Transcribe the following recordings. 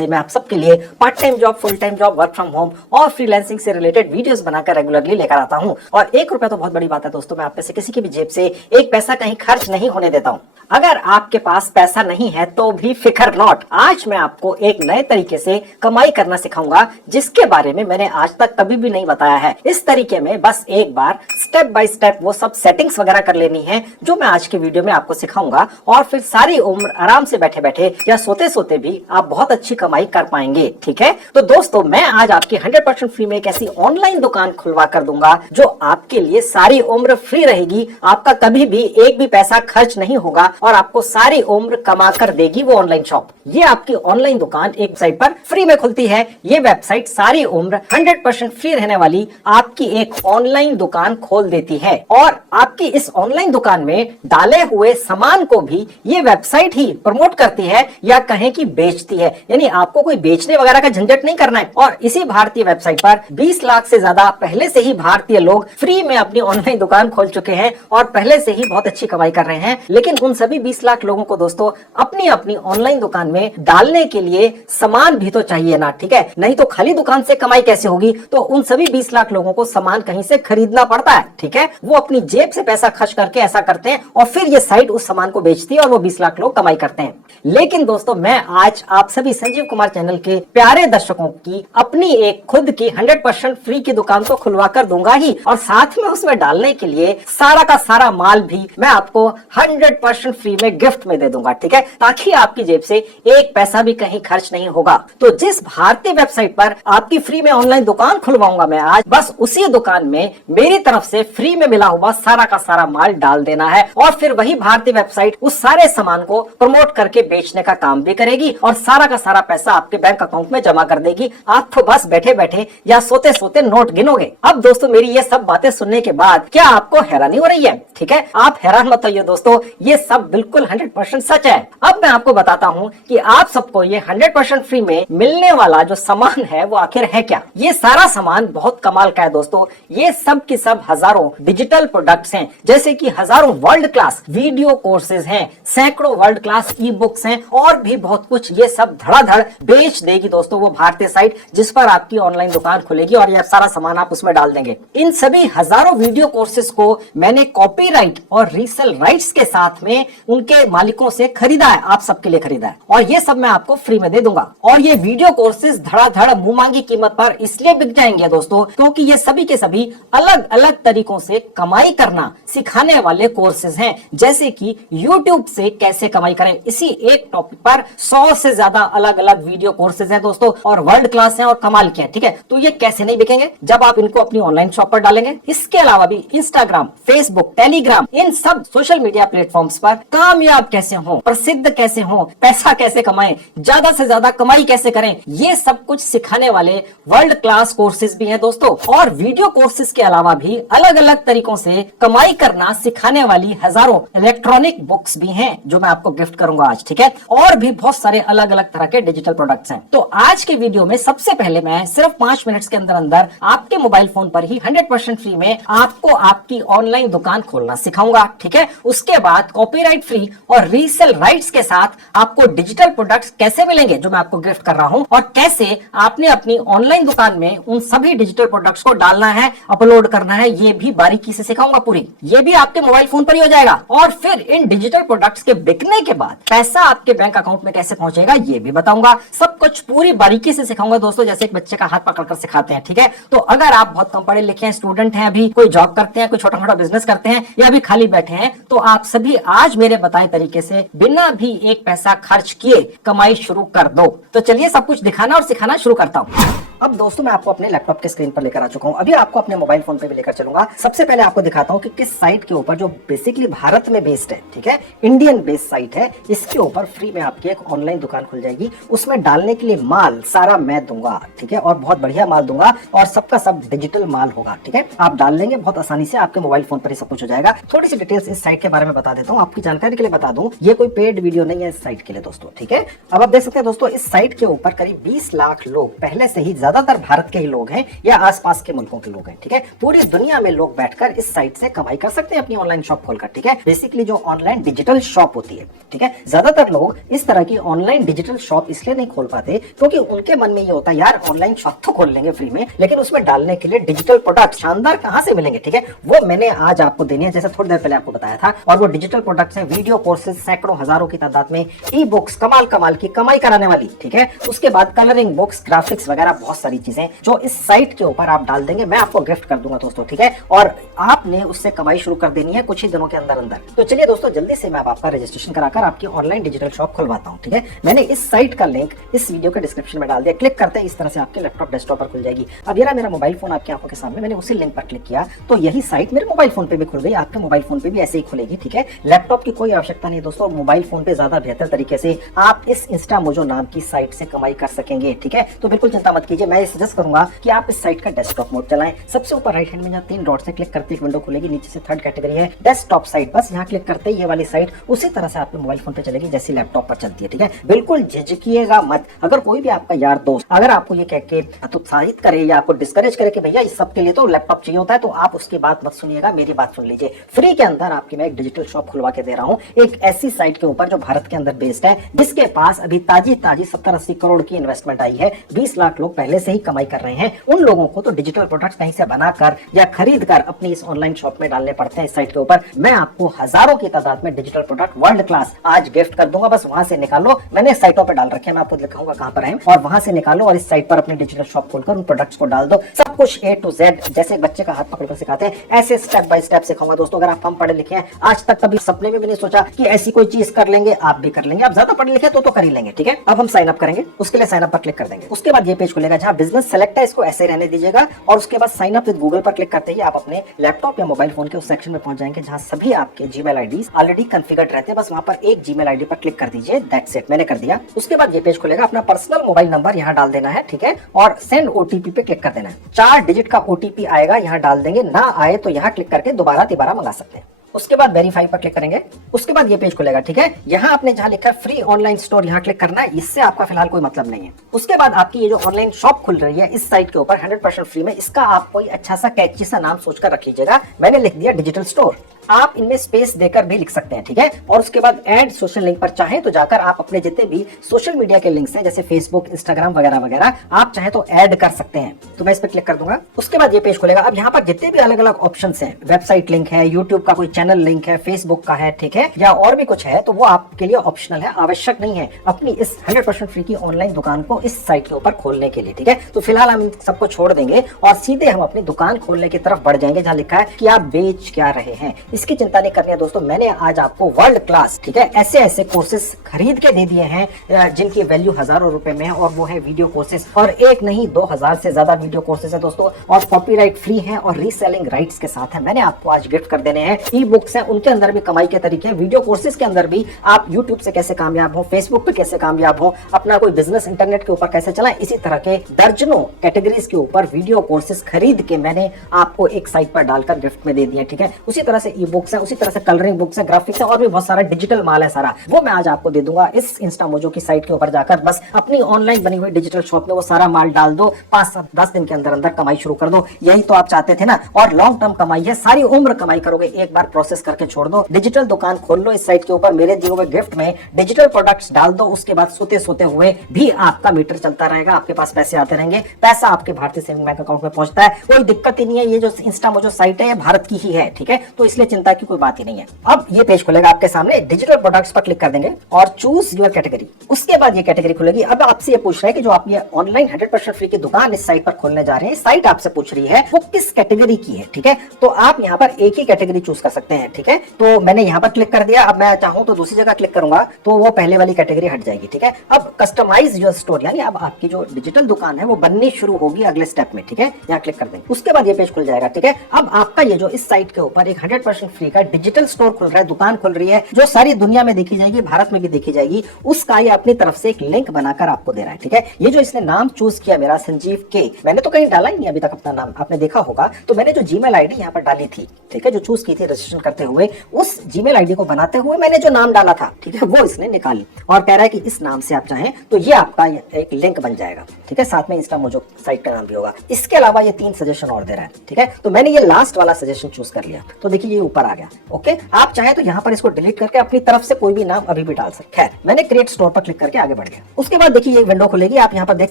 से मैं आप सबके लिए part time job, full time job, work from home और फ्रीलांसिंग से रिलेटेड वीडियोस बनाकर रेगुलरली लेकर आता हूं। और 1 रुपया तो बहुत बड़ी बात है दोस्तों, मैं आप में से किसी की भी जेब से एक पैसा कहीं खर्च नहीं होने देता हूं। अगर आपके पास पैसा नहीं है तो भी फिकर नॉट, आज मैं आपको एक नए तरीके से कमाई करना सिखाऊंगा जिसके बारे में मैंने आज तक कभी भी नहीं बताया है। इस तरीके में बस एक बार स्टेप बाय स्टेप वो सब सेटिंग्स वगैरह कर लेनी है जो मैं आज के वीडियो में आपको सिखाऊंगा, और फिर सारी उम्र आराम से बैठे बैठे या सोते सोते भी आप बहुत अच्छी कमाई कर पाएंगे। ठीक है, तो दोस्तों मैं आज आपकी 100% फ्री में एक ऐसी ऑनलाइन दुकान खुलवा कर दूंगा जो आपके लिए सारी उम्र फ्री रहेगी। आपका कभी भी एक भी पैसा खर्च नहीं होगा और आपको सारी उम्र कमा कर देगी वो ऑनलाइन शॉप। ये आपकी ऑनलाइन दुकान एक वेबसाइट पर फ्री में खुलती है। ये वेबसाइट सारी उम्र 100% फ्री रहने वाली आपकी एक ऑनलाइन दुकान खोल देती है, और आपकी इस ऑनलाइन दुकान में डाले हुए सामान को भी ये वेबसाइट ही प्रमोट करती है या कहें कि बेचती है। यानी आपको कोई बेचने वगैरह का झंझट नहीं करना है। और इसी भारतीय वेबसाइट पर 20 लाख से ज्यादा पहले से ही भारतीय लोग फ्री में अपनी ऑनलाइन दुकान खोल चुके हैं और पहले से ही बहुत अच्छी कमाई कर रहे हैं। लेकिन उन सभी 20 लाख लोगों को दोस्तों अपनी अपनी ऑनलाइन दुकान में डालने के लिए सामान भी तो चाहिए ना, ठीक है? नहीं तो खाली दुकान से कमाई कैसे होगी? तो उन सभी 20 लाख लोगों को सामान कहीं से खरीदना पड़ता है, ठीक है? वो अपनी जेब से पैसा खर्च करके ऐसा करते हैं और फिर ये साइट उस सामान को बेचती है और वो 20 लाख लोग कमाई करते हैं। लेकिन दोस्तों मैं आज आप सभी संजीव कुमार चैनल के प्यारे दर्शकों की अपनी एक खुद की 100% फ्री की दुकान तो खुलवा कर दूंगा ही, और साथ में उसमें डालने के लिए सारा का सारा माल भी मैं आपको 100% फ्री में गिफ्ट में दे दूंगा, ठीक है? ताकि आपकी जेब से एक पैसा भी कहीं खर्च नहीं होगा। तो जिस भारतीय वेबसाइट पर आपकी फ्री में ऑनलाइन दुकान खुलवाऊंगा मैं आज, बस उसी दुकान में मेरी तरफ से फ्री में मिला हुआ सारा का सारा माल डाल देना है, और फिर वही भारतीय वेबसाइट उस सारे सामान को प्रमोट करके बेचने का काम भी करेगी और सारा का सारा पैसा आपके बैंक अकाउंट में जमा कर देगी। आप तो बस बैठे बैठे या सोते सोते नोट गिनोगे। अब दोस्तों मेरी ये सब बातें सुनने के बाद क्या आपको हैरानी हो रही है? ठीक है, आप हैरान मत होइए दोस्तों, ये सब बिल्कुल 100% सच है। अब मैं आपको बताता हूँ कि आप सबको ये 100% फ्री में मिलने वाला जो सामान है वो आखिर है क्या। ये सारा सामान बहुत कमाल का है दोस्तों। ये सब के सब हजारों डिजिटल प्रोडक्ट्स हैं, जैसे कि हजारों वर्ल्ड क्लास वीडियो कोर्सेज हैं, सैकड़ों वर्ल्ड क्लास ई बुक्स हैं और भी बहुत कुछ। ये सब धड़ाधड़ बेच देगी दोस्तों वो भारतीय साइट जिस पर आपकी ऑनलाइन दुकान खुलेगी, और ये सारा सामान आप उसमें डाल देंगे। इन सभी हजारों वीडियो कोर्सेज को मैंने कॉपीराइट और रीसेल राइट्स के साथ में उनके मालिकों से खरीदा है, आप सबके लिए खरीदा है, और ये सब मैं आपको फ्री में दे दूंगा। और ये वीडियो कोर्सेज धड़ाधड़ मुंह मांगी कीमत पर इसलिए बिक जाएंगे दोस्तों क्योंकि ये सभी के सभी अलग अलग तरीकों से कमाई करना सिखाने वाले कोर्सेज हैं। जैसे कि YouTube से कैसे कमाई करें, इसी एक टॉपिक पर 100 से ज्यादा अलग अलग वीडियो कोर्सेज हैं दोस्तों, और वर्ल्ड क्लास हैं और कमाल के हैं, ठीक है? तो ये कैसे नहीं बिकेंगे जब आप इनको अपनी ऑनलाइन शॉप पर डालेंगे। इसके अलावा भी इंस्टाग्राम, फेसबुक, टेलीग्राम, इन सब सोशल मीडिया प्लेटफॉर्म्स पर कामयाब कैसे हो, प्रसिद्ध कैसे हो, पैसा कैसे कमाएं, ज्यादा से ज्यादा कमाई कैसे करें, ये सब कुछ सिखाने वाले वर्ल्ड क्लास कोर्सेज भी हैं दोस्तों। और वीडियो कोर्सेज के अलावा भी अलग अलग तरीकों से कमाई करना सिखाने वाली हजारों इलेक्ट्रॉनिक बुक्स भी हैं जो मैं आपको गिफ्ट करूंगा आज, ठीक है? और भी बहुत सारे अलग अलग तरह के डिजिटल प्रोडक्ट्स हैं। तो आज के वीडियो में सबसे पहले मैं सिर्फ 5 मिनट्स के अंदर अंदर आपके मोबाइल फोन पर ही 100% फ्री में आपको आपकी ऑनलाइन दुकान खोलना सिखाऊंगा, ठीक है? उसके बाद कॉपीराइट फ्री और रीसेल राइट्स के साथ आपको डिजिटल प्रोडक्ट्स कैसे मिलेंगे जो मैं आपको गिफ्ट कर रहा हूं, और कैसे आपने अपनी ऑनलाइन दुकान में उन सभी डिजिटल प्रोडक्ट्स को डालना है, अपलोड करना है, ये भी बारीकी से सिखाऊंगा पूरी। ये भी आपके मोबाइल फोन पर ही हो जाएगा। और फिर इन डिजिटल प्रोडक्ट्स के बिकने के बाद पैसा आपके बैंक अकाउंट में कैसे पहुंचेगा ये भी बताऊंगा। सब कुछ पूरी बारीकी से सिखाऊंगा दोस्तों, जैसे एक बच्चे का हाथ पकड़कर सिखाते हैं, ठीक है? तो अगर आप बहुत कम पढ़े लिखे हैं, स्टूडेंट हैं, अभी कोई जॉब करते हैं, कोई छोटा मोटा बिजनेस करते हैं, या अभी खाली बैठे हैं, तो आप सभी आज मेरे बताए तरीके से बिना भी एक पैसा खर्च किए कमाई शुरू कर दो। तो चलिए सब कुछ दिखाना और सिखाना शुरू करता हूँ। अब दोस्तों मैं आपको अपने लैपटॉप के स्क्रीन पर लेकर आ चुका हूँ, अभी आपको अपने मोबाइल फोन पे भी लेकर चलूंगा। सबसे पहले आपको दिखाता हूँ कि किस साइट के ऊपर, जो बेसिकली भारत में बेस्ड है, ठीक है, इंडियन बेस्ड साइट है, इसके ऊपर फ्री में आपकी एक ऑनलाइन दुकान खुल जाएगी। उसमें डालने के लिए माल सारा मैं दूंगा, ठीक है, और बहुत बढ़िया माल दूंगा, और सबका सब डिजिटल माल होगा, ठीक है? आप डाल लेंगे बहुत आसानी से, आपके मोबाइल फोन पर ही सब कुछ हो जाएगा। थोड़ी सी डिटेल्स इस साइट के बारे में बता देता हूँ, आपकी जानकारी के लिए बता दूं, ये कोई पेड वीडियो नहीं है इस साइट के लिए दोस्तों, ठीक है? अब आप देख सकते हैं दोस्तों, इस साइट के ऊपर करीब 20 लाख लोग पहले से ही ज्यादातर भारत के ही लोग हैं या आसपास के मुल्कों के लोग हैं, ठीक है। पूरी दुनिया में लोग बैठकर इस साइट से कमाई कर सकते हैं अपनी ऑनलाइन शॉप खोलकर, ठीक है। बेसिकली जो ऑनलाइन डिजिटल शॉप होती है, ठीक है, ज्यादातर लोग इस तरह की ऑनलाइन डिजिटल शॉप इसलिए नहीं खोल पाते क्योंकि उनके मन में ये होता है यार ऑनलाइन शॉप तो खोल लेंगे फ्री में, लेकिन उसमें डालने के लिए डिजिटल प्रोडक्ट शानदार कहां से मिलेंगे, ठीक है। वो मैंने आज आपको देनी है, जैसे थोड़ी देर पहले आपको बताया था। और वो डिजिटल प्रोडक्ट्स हैं, वीडियो कोर्सेज सैकड़ों हजारों की तादाद में, ई बुक्स कमाल कमाल की कमाई कराने वाली, ठीक है। उसके बाद कलरिंग बुक्स, ग्राफिक्स वगैरह बहुत सारी चीजें जो इस साइट के ऊपर आप डाल देंगे, मैं आपको गिफ्ट कर दूंगा दोस्तों, ठीक है। और आपने उससे कमाई शुरू कर देनी है कुछ ही दिनों के अंदर अंदर। तो चलिए दोस्तों जल्दी से मैं आपका रजिस्ट्रेशन कराकर आपकी ऑनलाइन डिजिटल शॉप खुलवाता हूं, ठीक है। मैंने इस साइट का लिंक इस वीडियो के डिस्क्रिप्शन में डाल दिया, क्लिक करते ही इस तरह से आपके लैपटॉप डेस्कटॉप पर खुल जाएगी। अब ये मेरा मोबाइल फोन आपकी आंखों के सामने, मैंने उसी लिंक पर क्लिक किया तो यही साइट मेरे मोबाइल फोन पे भी खुल गई, आपके मोबाइल फोन पे भी ऐसे ही खुलेगी, ठीक है। लैपटॉप की कोई आवश्यकता नहीं दोस्तों, मोबाइल फोन पे ज्यादा बेहतर तरीके से आप इस इंस्टामोजो नाम की साइट से कमाई कर सकेंगे, ठीक है। तो बिल्कुल चिंता मत कीजिए, मैं सजेस्ट करूंगा कि आप इस साइट का डेस्कटॉप मोड चलाएं। सबसे ऊपर राइट हैंड में जहां 3 डॉट से क्लिक करते एक विंडो खुलेगी, नीचे से थर्ड कैटेगरी है डेस्कटॉप साइट, बस यहाँ क्लिक करते ये वाली साइट उसी तरह से आपके मोबाइल फोन पे चलेगी जैसी लैपटॉप पर चलती है, ठीक है। बिल्कुल झिझकिएगा मत। अगर कोई भी आपका यार दोस्त अगर आपको ये कह के उत्साहित करे या आपको डिस्करेज करे कि भैया इस सब के लिए तो लैपटॉप चाहिए होता है, तो आप उसकी बात मत सुनिएगा, मेरी बात सुन लीजिए। फ्री के अंदर आपकी मैं एक डिजिटल शॉप खुलवा के दे रहा हूं, एक ऐसी साइट के ऊपर जो भारत के अंदर बेस्ड है, जिसके पास अभी ताजी 70-80 करोड़ की इन्वेस्टमेंट आई है। 20 लाख लोग पहले से ही कमाई कर रहे हैं। उन लोगों को तो डिजिटल प्रोडक्ट्स कहीं से बनाकर या खरीद कर अपनी इस ऑनलाइन शॉप में डालने पड़ते हैं इस साइट के ऊपर। मैं आपको हजारों की तादाद में डिजिटल प्रोडक्ट वर्ल्ड क्लास आज गिफ्ट कर दूंगा, बस वहां से निकालो। मैंने साइटों पर डाल रखे हैं, मैं आपको दिखाऊंगा कहां पर है, और वहां से निकालो और इस साइट पर अपनी डिजिटल शॉप खोलकर उन प्रोडक्ट्स को डाल दो। सब कुछ A to Z जैसे एक बच्चे का हाथ पकड़कर सिखाते हैं, ऐसे स्टेप बाय स्टेप सिखाऊंगा दोस्तों। अगर आप कम पढ़े लिखे हैं, आज तक कभी सपने में भी नहीं सोचा कि ऐसी कोई चीज कर लेंगे, आप भी कर लेंगे। आप ज्यादा पढ़े लिखे तो कर ही लेंगे, ठीक है। अब हम साइन अप करेंगे, उसके लिए साइन अप पर क्लिक कर देंगे। उसके बाद ये पेज खुलेगा जहां बिजनेस सेलेक्ट है, इसको ऐसे रहने दीजिएगा। और उसके बाद साइन अप विद गूगल पर क्लिक करते ही आप अपने लैपटॉप या मोबाइल फोन के उस सेक्शन में पहुंच जाएंगे जहां सभी आपके जीमेल आईडीज ऑलरेडी कॉन्फ़िगर्ड रहते हैं। बस वहां पर एक जीमेल आईडी पर क्लिक कर दीजिए, दैट्स इट, मैंने कर दिया। उसके बाद ये पेज खुलेगा, अपना पर्सनल मोबाइल नंबर यहाँ डाल देना है, ठीक है, और सेंड ओटीपी पे क्लिक कर देना है। 4 डिजिट का ओटीपी आएगा, यहाँ डाल देंगे, ना आए तो यहाँ क्लिक करके दोबारा मंगा सकते हैं। उसके बाद वेरीफाई पर क्लिक करेंगे। उसके बाद ये पेज खुलेगा, ठीक है। यहाँ आपने जहां लिखा फ्री ऑनलाइन स्टोर, यहाँ क्लिक करना है, इससे आपका फिलहाल कोई मतलब नहीं है। उसके बाद आपकी ये जो ऑनलाइन शॉप खुल रही है इस साइट के ऊपर 100% फ्री में, इसका आप कोई अच्छा सा कैची सा नाम सोचकर रख लीजिएगा। मैंने लिख दिया डिजिटल स्टोर। आप इनमें स्पेस देकर भी लिख सकते हैं, ठीक है। और उसके बाद ऐड सोशल लिंक पर चाहे तो जाकर आप अपने जितने भी सोशल मीडिया के लिंक्स हैं जैसे फेसबुक, इंस्टाग्राम वगैरह वगैरह, आप चाहे तो ऐड कर सकते हैं। तो मैं इस पर क्लिक कर दूंगा। उसके बाद ये पेज खुलेगा। अब यहाँ पर जितने भी अलग अलग ऑप्शन हैं, वेबसाइट लिंक है, यूट्यूब का कोई चैनल लिंक है, फेसबुक का है, ठीक है, या और भी कुछ है, तो वो आपके लिए ऑप्शनल है, आवश्यक नहीं है अपनी इस 100% फ्री की ऑनलाइन दुकान को इस साइट के ऊपर खोलने के लिए, ठीक है। तो फिलहाल हम सबको छोड़ देंगे और सीधे हम अपनी दुकान खोलने की तरफ बढ़ जाएंगे जहां लिखा है कि आप बेच क्या रहे हैं। इसकी चिंता नहीं करनी है दोस्तों, मैंने आज आपको वर्ल्ड क्लास, ठीक है, ऐसे कोर्सेज खरीद के दे दिए हैं जिनकी वैल्यू हजारों रुपए में है, और वो है वीडियो कोर्सेज। और एक नहीं 2000 से ज्यादा वीडियो कोर्सेज है दोस्तों, और कॉपीराइट फ्री है और रीसेलिंग राइट्स के साथ है। मैंने आपको आज गिफ्ट कर देने हैं। ई बुक्स है, उनके अंदर भी कमाई के तरीके हैं। वीडियो कोर्सेज के अंदर भी आप यूट्यूब से कैसे कामयाब हो, फेसबुक पे कैसे कामयाब हो, अपना कोई बिजनेस इंटरनेट के ऊपर कैसे चलाएं, इसी तरह के दर्जनों कैटेगरीज के ऊपर वीडियो कोर्सेज खरीद के मैंने आपको एक साइट पर डालकर गिफ्ट में दे दिए, ठीक है। उसी तरह से ई बुक्स है, उसी तरह से कलरिंग बुक्स है, ग्राफिक्स है, और भी बहुत सारा डिजिटल माल है सारा, वो मैं आज आपको दे दूंगा इस इंस्टामोजो की साइट के ऊपर जाकर। बस अपनी ऑनलाइन बनी हुई डिजिटल शॉप में वो सारा माल डाल दो, 5-10 दिन के अंदर अंदर कमाई शुरू कर दो। यही तो आप चाहते थे ना। और लॉन्ग टर्म कमाई है, सारी उम्र कमाई करोगे, एक बार प्रोसेस करके छोड़ दो। डिजिटल दुकान खोल लो इस साइट के ऊपर, मेरे दिए हुए गिफ्ट में डिजिटल प्रोडक्ट्स डाल दो, उसके बाद सोते हुए भी आपका मीटर चलता रहेगा, आपके पास पैसे आते रहेंगे, पैसा आपके भारतीय सेविंग बैंक अकाउंट में पहुंचता है, कोई दिक्कत ही नहीं है। ये जो इंस्टामोजो साइट है ये भारत की ही है, ठीक है, तो इसलिए चिंता की कोई बात ही नहीं है। अब ये पेज खुलेगा आपके सामने, डिजिटल प्रोडक्ट्स पर क्लिक कर देंगे और चूज योर कैटेगरी। उसके बाद ये कैटेगरी खुलेगी। अब आपसे ये पूछ रहा है कि जो आप ये ऑनलाइन 100% फ्री की दुकान इस साइट पर खोलने जा रहे हैं, साइट आपसे पूछ रही है वो किस कैटेगरी की है, ठीक है। तो आप यहाँ पर एक ही कैटेगरी चूज कर सकते हैं, ठीक है। तो मैंने यहाँ पर क्लिक कर दिया। अब मैं चाहूं तो दूसरी जगह क्लिक करूंगा तो वो पहले वाली कैटेगरी हट जाएगी, ठीक है। अब कस्टमाइज योर स्टोर, यानी अब आपकी जो डिजिटल दुकान है वो बननी शुरू होगी अगले स्टेप में, ठीक है। यहाँ क्लिक कर देंगे। उसके बाद ये पेज खुल जाएगा, ठीक है। अब आपका ये जो इस साइट के ऊपर एक 100% 100% फ्री का डिजिटल स्टोर खुल रहा है, दुकान खुल रही है, जो सारी दुनिया में देखी जाएगी, भारत में भी देखी जाएगी, उसका ये अपनी तरफ से एक लिंक बनाकर आपको दे रहा है। ठीक है, ये जो इसने नाम चूज किया मेरा संजीव के, मैंने तो कहीं डाला ही नहीं अभी तक अपना नाम, आपने देखा होगा। तो मैंने जो जीमेल आईडी यहाँ पर डाली थी, ठीक है, जो चूज की थी रजिस्ट्रेशन करते हुए, उस जीमेल आईडी को बनाते हुए मैंने जो नाम डाला था, ठीक है, वो इसने निकाली और कह रहा है कि इस नाम से आप चाहें तो ये आपका एक लिंक बन जाएगा। ठीक है, साथ में इंस्टा मोजो साइट का नाम भी होगा। इसके अलावा ये 3 सजेशन और दे रहा है। ठीक है, तो मैंने ये लास्ट वाला सजेशन चूज कर लिया, तो देखिए ये ऊपर आ गया। ओके, आप चाहे तो यहाँ पर इसको डिलीट करके अपनी तरफ से कोई भी नाम अभी भी डाल सकते। खैर, मैंने क्रिएट स्टोर पर क्लिक करके आगे बढ़ गया। उसके बाद देखिए ये विंडो खुलेगी, आप यहाँ पर देख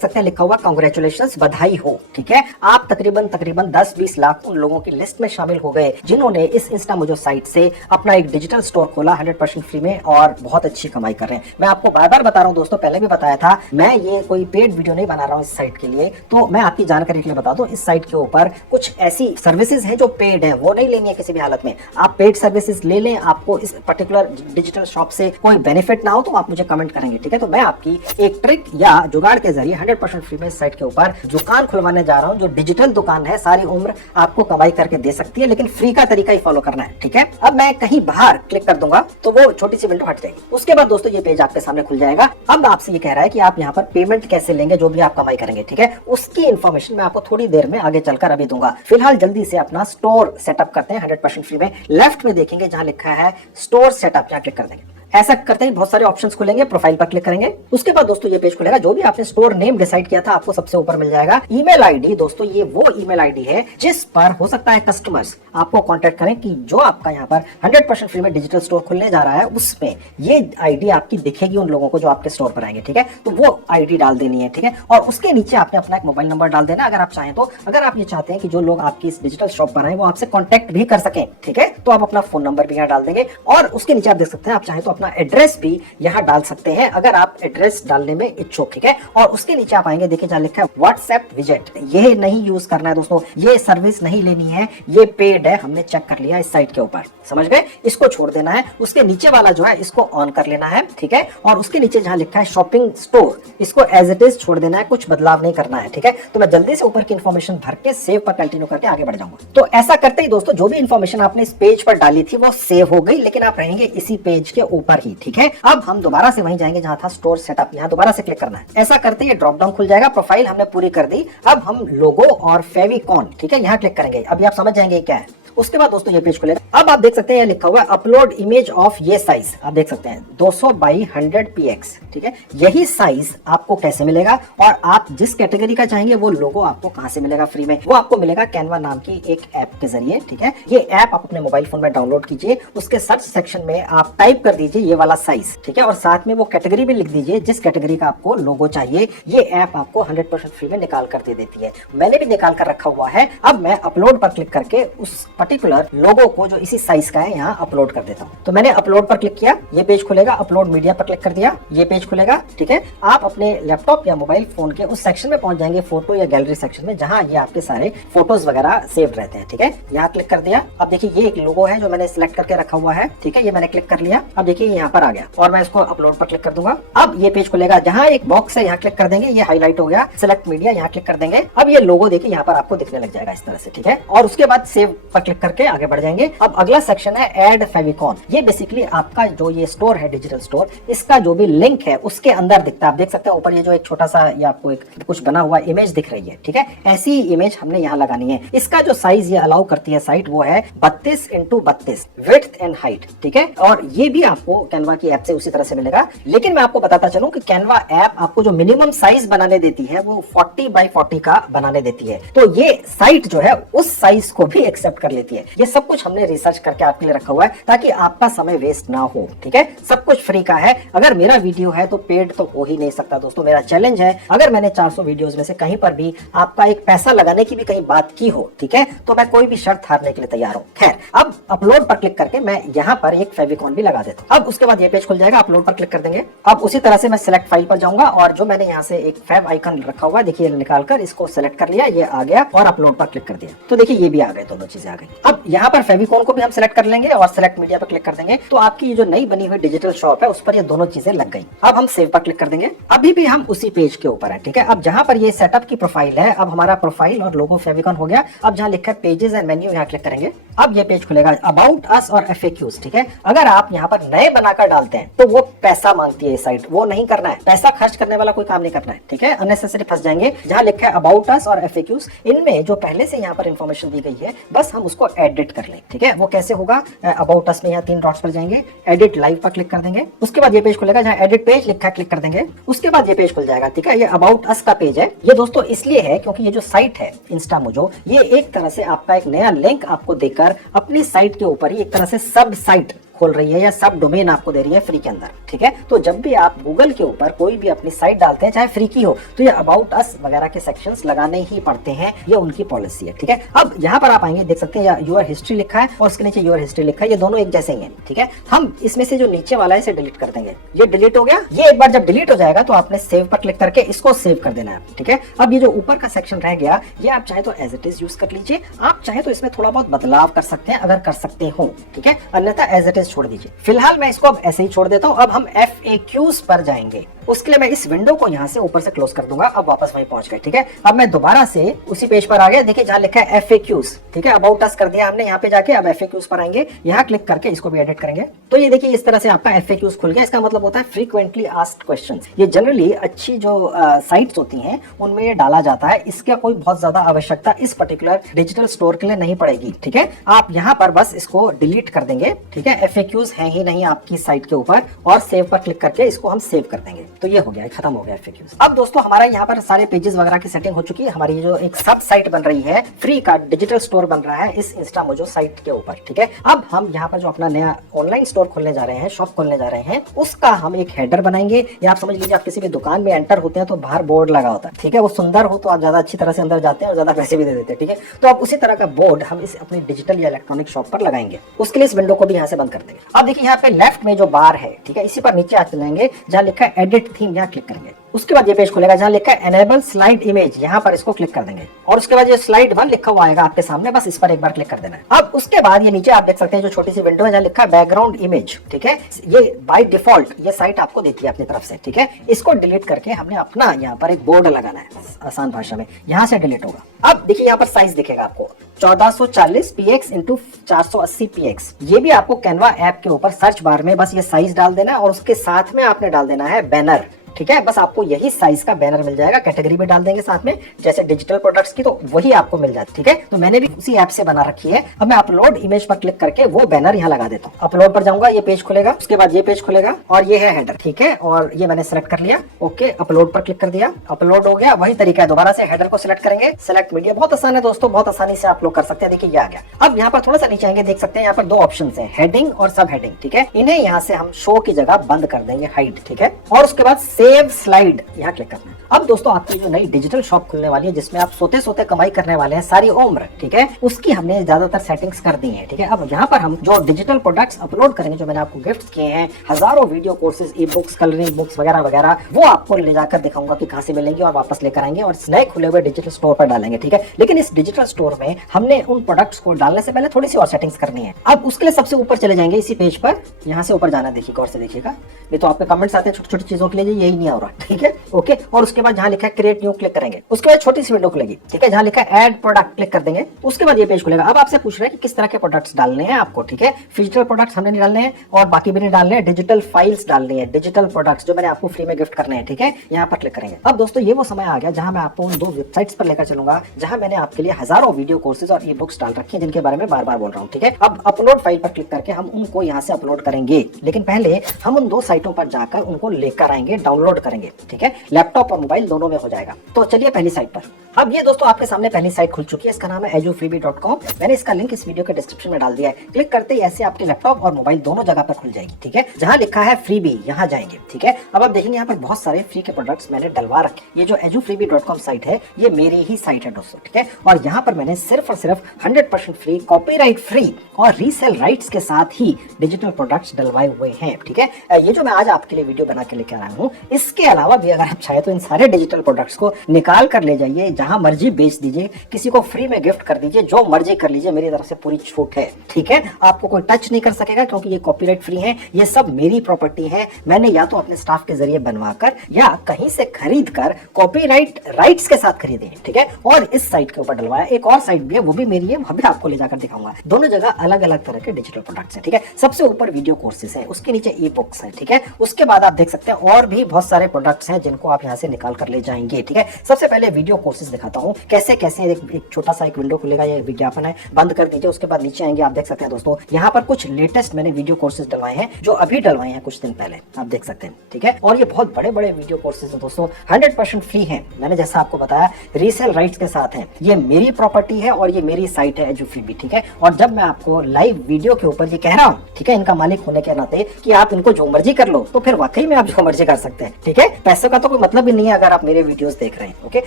सकते हैं लिखा हुआ कांग्रेचुलेशंस, बधाई हो। ठीक है, आप तकरीबन 10-20 लाख उन लोगों की लिस्ट में शामिल हो गए जिन्होंने इस इंस्टा मोजो साइट से अपना एक डिजिटल स्टोर खोला 100% फ्री में और बहुत अच्छी कमाई कर रहे हैं। मैं आपको बार बार बता रहा हूँ दोस्तों, पहले भी बताया था, मैं ये कोई पेड वीडियो नहीं बना रहा हूँ इस साइट के लिए, तो मैं आपकी जानकारी के लिए बता दूं, इस साइट के ऊपर कुछ ऐसी सर्विसेज हैं जो पेड है, वो नहीं लेनी है किसी भी हालत में। आप पेड सर्विसेज ले लें, आपको इस पर्टिकुलर डिजिटल शॉप से कोई बेनिफिट ना हो तो आप मुझे कमेंट करेंगे। ठीक है, तो मैं आपकी एक ट्रिक या जुगाड़ के जरिए 100% फ्री में इस साइट के ऊपर दुकान खुलवाने जा रहा हूँ, जो डिजिटल दुकान है, सारी उम्र आपको कमाई करके दे सकती है, लेकिन फ्री का तरीका ही फॉलो करना है। ठीक है, अब मैं कहीं बाहर क्लिक कर दूंगा तो वो छोटी सी विंडो हट जाएगी। उसके बाद दोस्तों ये पेज आपके सामने खुल जाएगा। अब आपसे ये कह रहा है कि आप यहाँ पर पेमेंट कैसे लेंगे, जो भी आप कमाई करेंगे। ठीक है, उसकी इंफॉर्मेशन मैं आपको थोड़ी देर में आगे चलकर अभी दूंगा। फिलहाल जल्दी से अपना स्टोर सेटअप करते हैं 100% फ्री में। लेफ्ट में देखेंगे जहां लिखा है स्टोर सेटअप, यहाँ क्लिक कर देंगे। ऐसा करते ही बहुत सारे ऑप्शंस खुलेंगे, प्रोफाइल पर क्लिक करेंगे। उसके बाद दोस्तों ये पेज खुलेगा, जो भी आपने स्टोर नेम डिसाइड किया था आपको सबसे ऊपर मिल जाएगा। ईमेल आईडी दोस्तों, ये वो ईमेल आईडी है जिस पर हो सकता है कस्टमर्स आपको कांटेक्ट करें कि जो आपका यहाँ पर 100% फ्री में डिजिटल स्टोर खुलने जा रहा है, उसमें ये आईडी आपकी दिखेगी उन लोगों को जो आपके स्टोर पर आएंगे। ठीक है, तो वो आईडी डाल देनी है। ठीक है, और उसके नीचे आपने अपना एक मोबाइल नंबर डाल देना अगर आप चाहें तो। अगर आप ये चाहते हैं कि जो लोग आपकी इस डिजिटल शॉप पर आए वो आपसे कॉन्टेक्ट भी कर सकें, ठीक है, तो आप अपना फोन नंबर भी यहाँ डाल देंगे। और उसके नीचे आप देख सकते हैं, आप चाहें तो अपना एड्रेस भी यहाँ डाल सकते हैं अगर आप एड्रेस डालने में इच्छुक। ठीक है, और उसके नीचे आप आएंगे, देखिए जहां लिखा है व्हाट्सएप विजेट, ये नहीं यूज करना है दोस्तों, ये सर्विस नहीं लेनी है, ये पेड है, हमने चेक कर लिया इस साइट के ऊपर, समझ गए, इसको छोड़ देना है। उसके नीचे वाला जो है इसको ऑन कर लेना है। ठीक है, और उसके नीचे जहां लिखा है शॉपिंग स्टोर, इसको एज इट इज छोड़ देना है, कुछ बदलाव नहीं करना है। ठीक है, तो मैं जल्दी से ऊपर की इन्फॉर्मेशन भर के सेव पर कंटिन्यू करके आगे बढ़ जाऊंगा। तो ऐसा करते ही दोस्तों जो भी इन्फॉर्मेशन आपने इस पेज पर डाली थी वो सेव हो गई, लेकिन आप रहेंगे इसी पेज के ऊपर ही। ठीक है, अब हम दोबारा से वहीं जाएंगे जहां था स्टोर सेटअप, यहाँ दोबारा से क्लिक करना है। ऐसा करते ही ड्रॉप डाउन खुल जाएगा, प्रोफाइल हमने पूरी कर दी। अब हम लोगो और फेविकॉन, ठीक है, यहाँ क्लिक करेंगे। अभी आप समझ जाएंगे क्या है। उसके बाद दोस्तों ये पेज खुलेगा। अब आप देख सकते हैं लिखा हुआ है अपलोड इमेज ऑफ, ये साइज आप देख सकते हैं 200 बाई 100 px। ठीक है, यही साइज आपको कैसे मिलेगा और आप जिस कैटेगरी का चाहेंगे वो लोगो आपको कहां से मिलेगा फ्री में, वो आपको मिलेगा कैनवा नाम की एक ऐप के जरिए। ठीक है, ये ऐप आप अपने मोबाइल फोन में डाउनलोड कीजिए, उसके सर्च सेक्शन में आप टाइप कर दीजिए ये वाला साइज। ठीक है, और साथ में वो कैटेगरी भी लिख दीजिए जिस कैटेगरी का आपको लोगो चाहिए। ये ऐप आपको 100% फ्री में निकाल कर दे देती है, मैंने भी निकाल कर रखा हुआ है। अब मैं अपलोड पर क्लिक करके उस पर्टिकुलर लोगो को जो इसी साइज का है यहाँ अपलोड कर देता हूँ। तो मैंने अपलोड पर क्लिक किया, ये पेज खुलेगा। अपलोड मीडिया पर क्लिक कर दिया, ये पेज खुलेगा। ठीक है, आप अपने लैपटॉप या मोबाइल फोन के उस सेक्शन में पहुंच जाएंगे, फोटो या गैलरी सेक्शन में, जहां ये आपके सारे फोटोज वगैरह सेव रहते हैं। ठीक है, यहाँ क्लिक कर दिया। अब देखिए ये एक लोगो है जो मैंने सिलेक्ट करके रखा हुआ है। ठीक है, ये मैंने क्लिक कर लिया। अब देखिए यहाँ पर आ गया और मैं इसको अपलोड पर क्लिक कर दूंगा। अब ये पेज खुलेगा, जहां एक बॉक्स है यहाँ क्लिक कर देंगे, ये हाईलाइट हो गया। सिलेक्ट मीडिया, यहाँ क्लिक कर देंगे। अब ये लोगो देखिए यहाँ पर आपको दिखने लग जाएगा इस तरह से। ठीक है, और उसके बाद सेव पर क्लिक करके आगे बढ़ जाएंगे। अब अगला सेक्शन है ऐड फेविकॉन। ये बेसिकली आपका जो ये स्टोर है डिजिटल स्टोर, इसका जो भी लिंक है उसके अंदर दिखता है। आप देख सकते हैं ऊपर ये जो एक छोटा सा ये आपको एक कुछ बना हुआ इमेज दिख रही है। ठीक है, ऐसी इमेज हमने यहाँ लगानी है। इसका जो साइज ये अलाउ करती है साइट वो है 32x32 विड्थ एंड हाइट। ठीक है, और ये भी आपको कैनवा की ऐप से उसी तरह से मिलेगा। लेकिन मैं आपको बताता चलूं कि कैनवा ऐप आपको जो मिनिमम साइज बनाने देती है वो 40x40 का बनाने देती है। तो ये साइट जो है उस साइज को भी एक्सेप्ट कर लेती है। ये सब कुछ हमने रिसर्च करके आपके लिए रखा हुआ है ताकि आपका समय वेस्ट ना हो। ठीक है, सब कुछ फ्री का है। अगर मेरा वीडियो है तो पेड तो हो ही नहीं सकता दोस्तों। मेरा चैलेंज है, अगर मैंने 400 वीडियोस में से कहीं पर भी आपका एक पैसा लगाने की भी कहीं बात की हो, ठीक है, तो मैं कोई भी शर्त हारने के लिए तैयार हूं। खैर, अब अपलोड पर क्लिक करके मैं यहाँ पर एक फेविकॉन भी लगा देता हूँ। अब उसके बाद ये पेज खुल जाएगा, अपलोड पर क्लिक कर देंगे। अब उसी तरह से मैं सिलेक्ट फाइल पर जाऊंगा और जो मैंने यहाँ से एक फेव आइकन रखा हुआ है, देखिए निकालकर इसको सिलेक्ट कर लिया, ये आ गया और अपलोड पर क्लिक कर दिया। तो देखिए ये भी आ गए, दोनों चीजें आ गई। अब यहाँ पर फेविकॉन को भी हम सिलेक्ट कर लेंगे और सिलेक्ट मीडिया पर क्लिक कर देंगे, तो आपकी ये जो नई बनी हुई डिजिटल शॉप है उस पर ये दोनों चीजें लग गई। अब हम सेव पर क्लिक कर देंगे। अभी भी हम उसी पेज के ऊपर है, ठीक है। अब जहां पर ये सेटअप की प्रोफाइल है, अब हमारा प्रोफाइल और लोगो फेविकॉन हो गया। अब जहां लिखा है पेजेस एंड मेन्यू, यहाँ क्लिक करेंगे। अब ये पेज खुलेगा अबाउट अस और FAQs, ठीक है। अगर आप यहाँ पर नए बनाकर डालते हैं तो वो पैसा मांगती है साइट, वो नहीं करना है, पैसा खर्च करने वाला कोई काम नहीं करना है, ठीक है। अननेसेसरी फंस जाएंगे। जहां लिखा है अबाउट अस और FAQs, इनमें जो पहले से यहाँ पर इंफॉर्मेशन दी गई है बस हम उसको एडिट कर लें, ठीक है। वो कैसे होगा, अबाउट अस में यहाँ 3 डॉट्स पर जाएंगे, एडिट लाइव पर क्लिक कर देंगे। उसके बाद ये पेज खुलेगा जहाँ एडिट पेज लिखा है, क्लिक कर देंगे। उसके बाद ये पेज खुल जाएगा, ठीक है। ये अबाउट अस का पेज है। ये दोस्तों इसलिए है क्योंकि ये जो साइट है इंस्टामोजो, ये एक तरह से आपका एक नया लिंक आपको देकर अपनी साइट के ऊपर ही एक तरह से सब साइट खोल रही है या सब डोमेन आपको दे रही है फ्री के अंदर, ठीक है। तो जब भी आप गूगल के ऊपर कोई भी अपनी साइट डालते हैं, चाहे फ्री की हो, तो ये अबाउट अस वगैरह के सेक्शंस लगाने ही पड़ते हैं, ये उनकी पॉलिसी है, ठीक है। अब यहाँ पर आप आएंगे, देख सकते हैं यूर हिस्ट्री लिखा है और उसके नीचे यूर हिस्ट्री लिखा है, ये दोनों एक जैसे ही हैं, ठीक है। हम इसमें से जो नीचे वाला है इसे डिलीट कर देंगे। ये डिलीट हो गया। ये एक बार जब डिलीट हो जाएगा तो आपने सेव पर क्लिक करके इसको सेव कर देना है, ठीक है। अब ये जो ऊपर का सेक्शन रह गया, ये आप चाहे तो एज इट इज यूज कर लीजिए, आप चाहे तो इसमें थोड़ा बहुत बदलाव कर सकते हैं अगर कर सकते हो, ठीक है। अन्यथा एज इट इज छोड़ दीजिए। फिलहाल मैं इसको अब ऐसे ही छोड़ देता हूं। अब हम FAQs पर जाएंगे। उसके लिए मैं इस विंडो को यहां से ऊपर से क्लोज कर दूंगा। अब वापस वहीं पहुंच गए, ठीक है। अब मैं दोबारा से उसी पेज पर आ गया। देखिए जहां लिखा है FAQs, ठीक है। अबाउट अस कर दिया हमने यहाँ पे जाके। अब FAQs पर आएंगे, यहाँ क्लिक करके इसको भी एडिट करेंगे। तो ये देखिए इस तरह से आपका FAQs खुल गया। इसका मतलब होता है फ्रीक्वेंटली आस्क्ड क्वेश्चंस। ये जनरली अच्छी जो साइट्स होती हैं उनमें ये डाला जाता है। इसका कोई बहुत ज्यादा आवश्यकता इस पर्टिकुलर डिजिटल स्टोर के लिए नहीं पड़ेगी, ठीक है। आप यहाँ पर बस इसको डिलीट कर देंगे, ठीक है। FAQs है ही नहीं आपकी साइट के ऊपर, और सेव पर क्लिक करके इसको हम सेव कर देंगे। तो ये हो गया, खत्म हो गया FAQs। अब दोस्तों हमारा यहाँ पर सारे पेजेस वगैरह की सेटिंग हो चुकी है। हमारी जो एक सब साइट बन रही है, फ्री का डिजिटल स्टोर बन रहा है इस इंस्टामोजो साइट के ऊपर, ठीक है। अब हम यहाँ पर जो अपना नया ऑनलाइन स्टोर खोलने जा रहे हैं, शॉप खोलने जा रहे हैं, उसका हम एक हेडर बनाएंगे। या आप समझ लीजिए आप किसी भी दुकान में एंटर होते हैं तो बाहर बोर्ड लगा होता है, ठीक है। वो सुंदर हो तो आप ज्यादा अच्छी तरह से अंदर जाते हैं और ज्यादा पैसे भी दे देते हैं, ठीक है। तो अब उसी तरह का बोर्ड हम इस अपनी डिजिटल या इलेक्ट्रॉनिक शॉप पर लगाएंगे। उसके लिए इस विंडो को भी यहाँ से बंद कर देंगे। अब देखिए यहाँ पे लेफ्ट में जो बार है, ठीक है, इसी पर नीचे आ चलेंगे जहाँ लिखा है एडिट थीम, यहाँ क्लिक करेंगे। उसके बाद ये पेज खुलेगा जहाँ लिखा है एनेबल स्लाइड इमेज, यहाँ पर इसको क्लिक कर देंगे। और उसके बाद ये स्लाइड 1 लिखा हुआ आएगा आपके सामने, बस इस पर एक बार क्लिक कर देना है। अब उसके बाद ये नीचे आप देख सकते हैं जो छोटी सी विंडो है जहाँ लिखा है बैकग्राउंड इमेज, ठीक है। ये बाय डिफॉल्ट ये साइट आपको देती है अपनी तरफ से, ठीक है। इसको डिलीट करके हमने अपना यहाँ पर एक बोर्ड लगाना है, आसान भाषा में यहाँ से डिलीट होगा। अब देखिए यहाँ पर साइज दिखेगा आपको 1440 px इंटू 480 px। ये भी आपको कैनवा ऐप के ऊपर सर्च बार में बस ये साइज डाल देना है और उसके साथ में आपने डाल देना है बैनर, ठीक है। बस आपको यही साइज का बैनर मिल जाएगा। कैटेगरी भी डाल देंगे साथ में, जैसे डिजिटल प्रोडक्ट्स की, तो वही आपको मिल जाती है, ठीक है। तो मैंने भी उसी ऐप से बना रखी है। अब मैं अपलोड इमेज पर क्लिक करके वो बैनर यहाँ लगा देता हूँ। अपलोड पर जाऊंगा, ये पेज खुलेगा। उसके बाद ये पेज खुलेगा और ये है हेडर, ठीक है। और ये मैंने सेलेक्ट कर लिया। ओके, अपलोड पर क्लिक कर दिया, अपलोड हो गया। वही तरीका है, दोबारा से हेडर को सिलेक्ट करेंगे, सेलेक्ट मीडिया। बहुत आसान है दोस्तों, बहुत आसानी से आप लोग कर सकते हैं। देखिए ये आ गया। अब यहाँ पर थोड़ा सा नीचे आएंगे, देख सकते हैं यहाँ पर 2 ऑप्शन है, हेडिंग और सब हेडिंग, ठीक है। इन्हें यहाँ से हम शो की जगह बंद कर देंगे, हाइड, ठीक है। और उसके बाद सेव स्लाइड यहाँ क्लिक करना है। अब दोस्तों आपकी जो नई डिजिटल शॉप खुलने वाली है जिसमें आप सोते सोते कमाई करने वाले हैं सारी उम्र, ठीक है, उसकी हमने ज्यादातर सेटिंग्स कर दी हैं, ठीक है। अब यहाँ पर हम जो डिजिटल प्रोडक्ट्स अपलोड करेंगे, जो मैंने आपको गिफ्ट किए हैं, हजारों video courses, e books, colouring books वगैरह वगैरह, वो आपको ले जाकर दिखाऊंगा कि कहाँ से मिलेंगे और वापस लेकर आएंगे और नए खुले हुए डिजिटल स्टोर पर डालेंगे, ठीक है। लेकिन इस डिजिटल स्टोर में हमने उन प्रोडक्ट्स को डालने से पहले थोड़ी सी और सेटिंग्स करनी है। अब उसके लिए सबसे ऊपर चले जाएंगे इसी पेज पर, यहाँ से ऊपर जाना, देखिए गौर से देखिएगा। ये तो आपके कमेंट्स आते हैं छोटी छोटी चीजों के लिए, यही नहीं हो रहा, ठीक है। ओके, और उसके बाद जहाँ लिखा है क्रिएट न्यू क्लिक करेंगे। उसके बाद छोटी सी विंडो खुलेगी, ठीक है, जहाँ लिखा है ऐड प्रोडक्ट क्लिक कर देंगे। उसके बाद ये पेज खुलेगा। अब आपसे पूछ रहे हैं कि किस तरह के प्रोडक्ट्स डालने हैं आपको, ठीक है। फिजिकल प्रोडक्ट्स हमने नहीं डालने हैं और बाकी भी नहीं डालने हैं, डिजिटल फाइल्स डालनी है, डिजिटल प्रोडक्ट्स जो मैंने आपको फ्री में गिफ्ट करने हैं, ठीक है। यहाँ पर क्लिक करेंगे। अब दोस्तों ये वो समय आ गया जहां मैं आपको उन 2 वेबसाइट्स पर लेकर चलूंगा जहां मैंने आपके लिए हजारों वीडियो कोर्सेज और ई बुक्स डाल रखी हैं, जिनके बारे में बार बार बोल रहा हूँ, ठीक है। अब अपलोड फाइल पर क्लिक करके हम उनको यहाँ से अपलोड करेंगे, लेकिन पहले हम उन 2 साइटों पर जाकर उनको लेकर आएंगे, डाउनलोड करेंगे, ठीक है। लैपटॉप और मोबाइल दोनों में हो जाएगा। तो चलिए पहली साइट पर। अब ये दोस्तों आपके सामने पहली साइट खुल चुकी है, इसका नाम है edufreebie.com। मैंने इसका लिंक इस वीडियो के डिस्क्रिप्शन में डाल दिया है। क्लिक करते ही ऐसे आपके लैपटॉप और मोबाइल दोनों जगह पर खुल जाएगी, ठीक है। जहां लिखा है फ्रीबी, यहाँ जाएंगे, ठीक है। अब आप देखेंगे यहाँ पर बहुत सारे फ्री के प्रोडक्ट्स मैंने डलवा रखे। ये जो edufreebie.com साइट है, ये मेरी ही साइट है दोस्तों, ठीक है। और यहाँ पर मैंने सिर्फ और सिर्फ 100% फ्री, कॉपीराइट फ्री और रीसेल राइट्स के साथ ही डिजिटल प्रोडक्ट्स डलवाए हुए हैं, ठीक है। ये जो मैं आज आपके लिए वीडियो बना के लेकर आया हूँ, इसके अलावा भी अगर आप चाहे तो इन सारे डिजिटल प्रोडक्ट्स को निकाल कर ले जाइए, जहां मर्जी बेच दीजिए, किसी को फ्री में गिफ्ट कर दीजिए, जो मर्जी कर लीजिए, मेरी तरफ से पूरी छूट है। ठीक है, आपको कोई टच नहीं कर सकेगा क्योंकि ये कॉपीराइट फ्री है, ये सब मेरी प्रॉपर्टी है। मैंने या तो अपने स्टाफ के जरिए बनवाकर या कहीं से खरीद कर कॉपीराइट राइट्स के साथ खरीदे। ठीक है, और इस साइट के ऊपर डलवाया। एक और साइट भी है, वो भी मेरी है, वहां भी आपको ले जाकर दिखाऊंगा। दोनों जगह अलग अलग तरह के डिजिटल प्रोडक्ट्स हैं। ठीक है, सबसे ऊपर वीडियो कोर्सेज है, उसके नीचे ई बुक्स है। ठीक है, उसके बाद आप देख सकते हैं और भी बहुत सारे प्रोडक्ट्स हैं जिनको आप यहाँ से निकाल कर ले जाएंगे। ठीक है, सबसे पहले वीडियो कोर्सेज दिखाता हूँ कैसे कैसे। एक छोटा सा एक विंडो खुलेगा, ये विज्ञापन है, बंद कर दीजिए। उसके बाद नीचे आएंगे, आप देख सकते हैं दोस्तों, यहाँ पर कुछ लेटेस्ट मैंने वीडियो कोर्सेज डलवाए हैं, जो अभी डलवाए हैं कुछ दिन पहले, आप देख सकते हैं। ठीक है, और ये बहुत बड़े बड़े वीडियो कोर्सेज हैं दोस्तों, 100% फ्री है। मैंने जैसा आपको बताया रीसेल राइट्स के साथ है, ये मेरी प्रॉपर्टी है और ये मेरी साइट है एजुफ्रीबी। ठीक है, और जब मैं आपको लाइव वीडियो के ऊपर ये कह रहा हूँ, ठीक है, इनका मालिक होने के नाते कि आप इनको जो मर्जी कर लो, तो फिर वाकई में आप जो मर्जी कर सकते हैं। ठीक है, पैसे का तो कोई मतलब ही नहीं है अगर आप मेरे वीडियोस देख रहे हैं। ओके,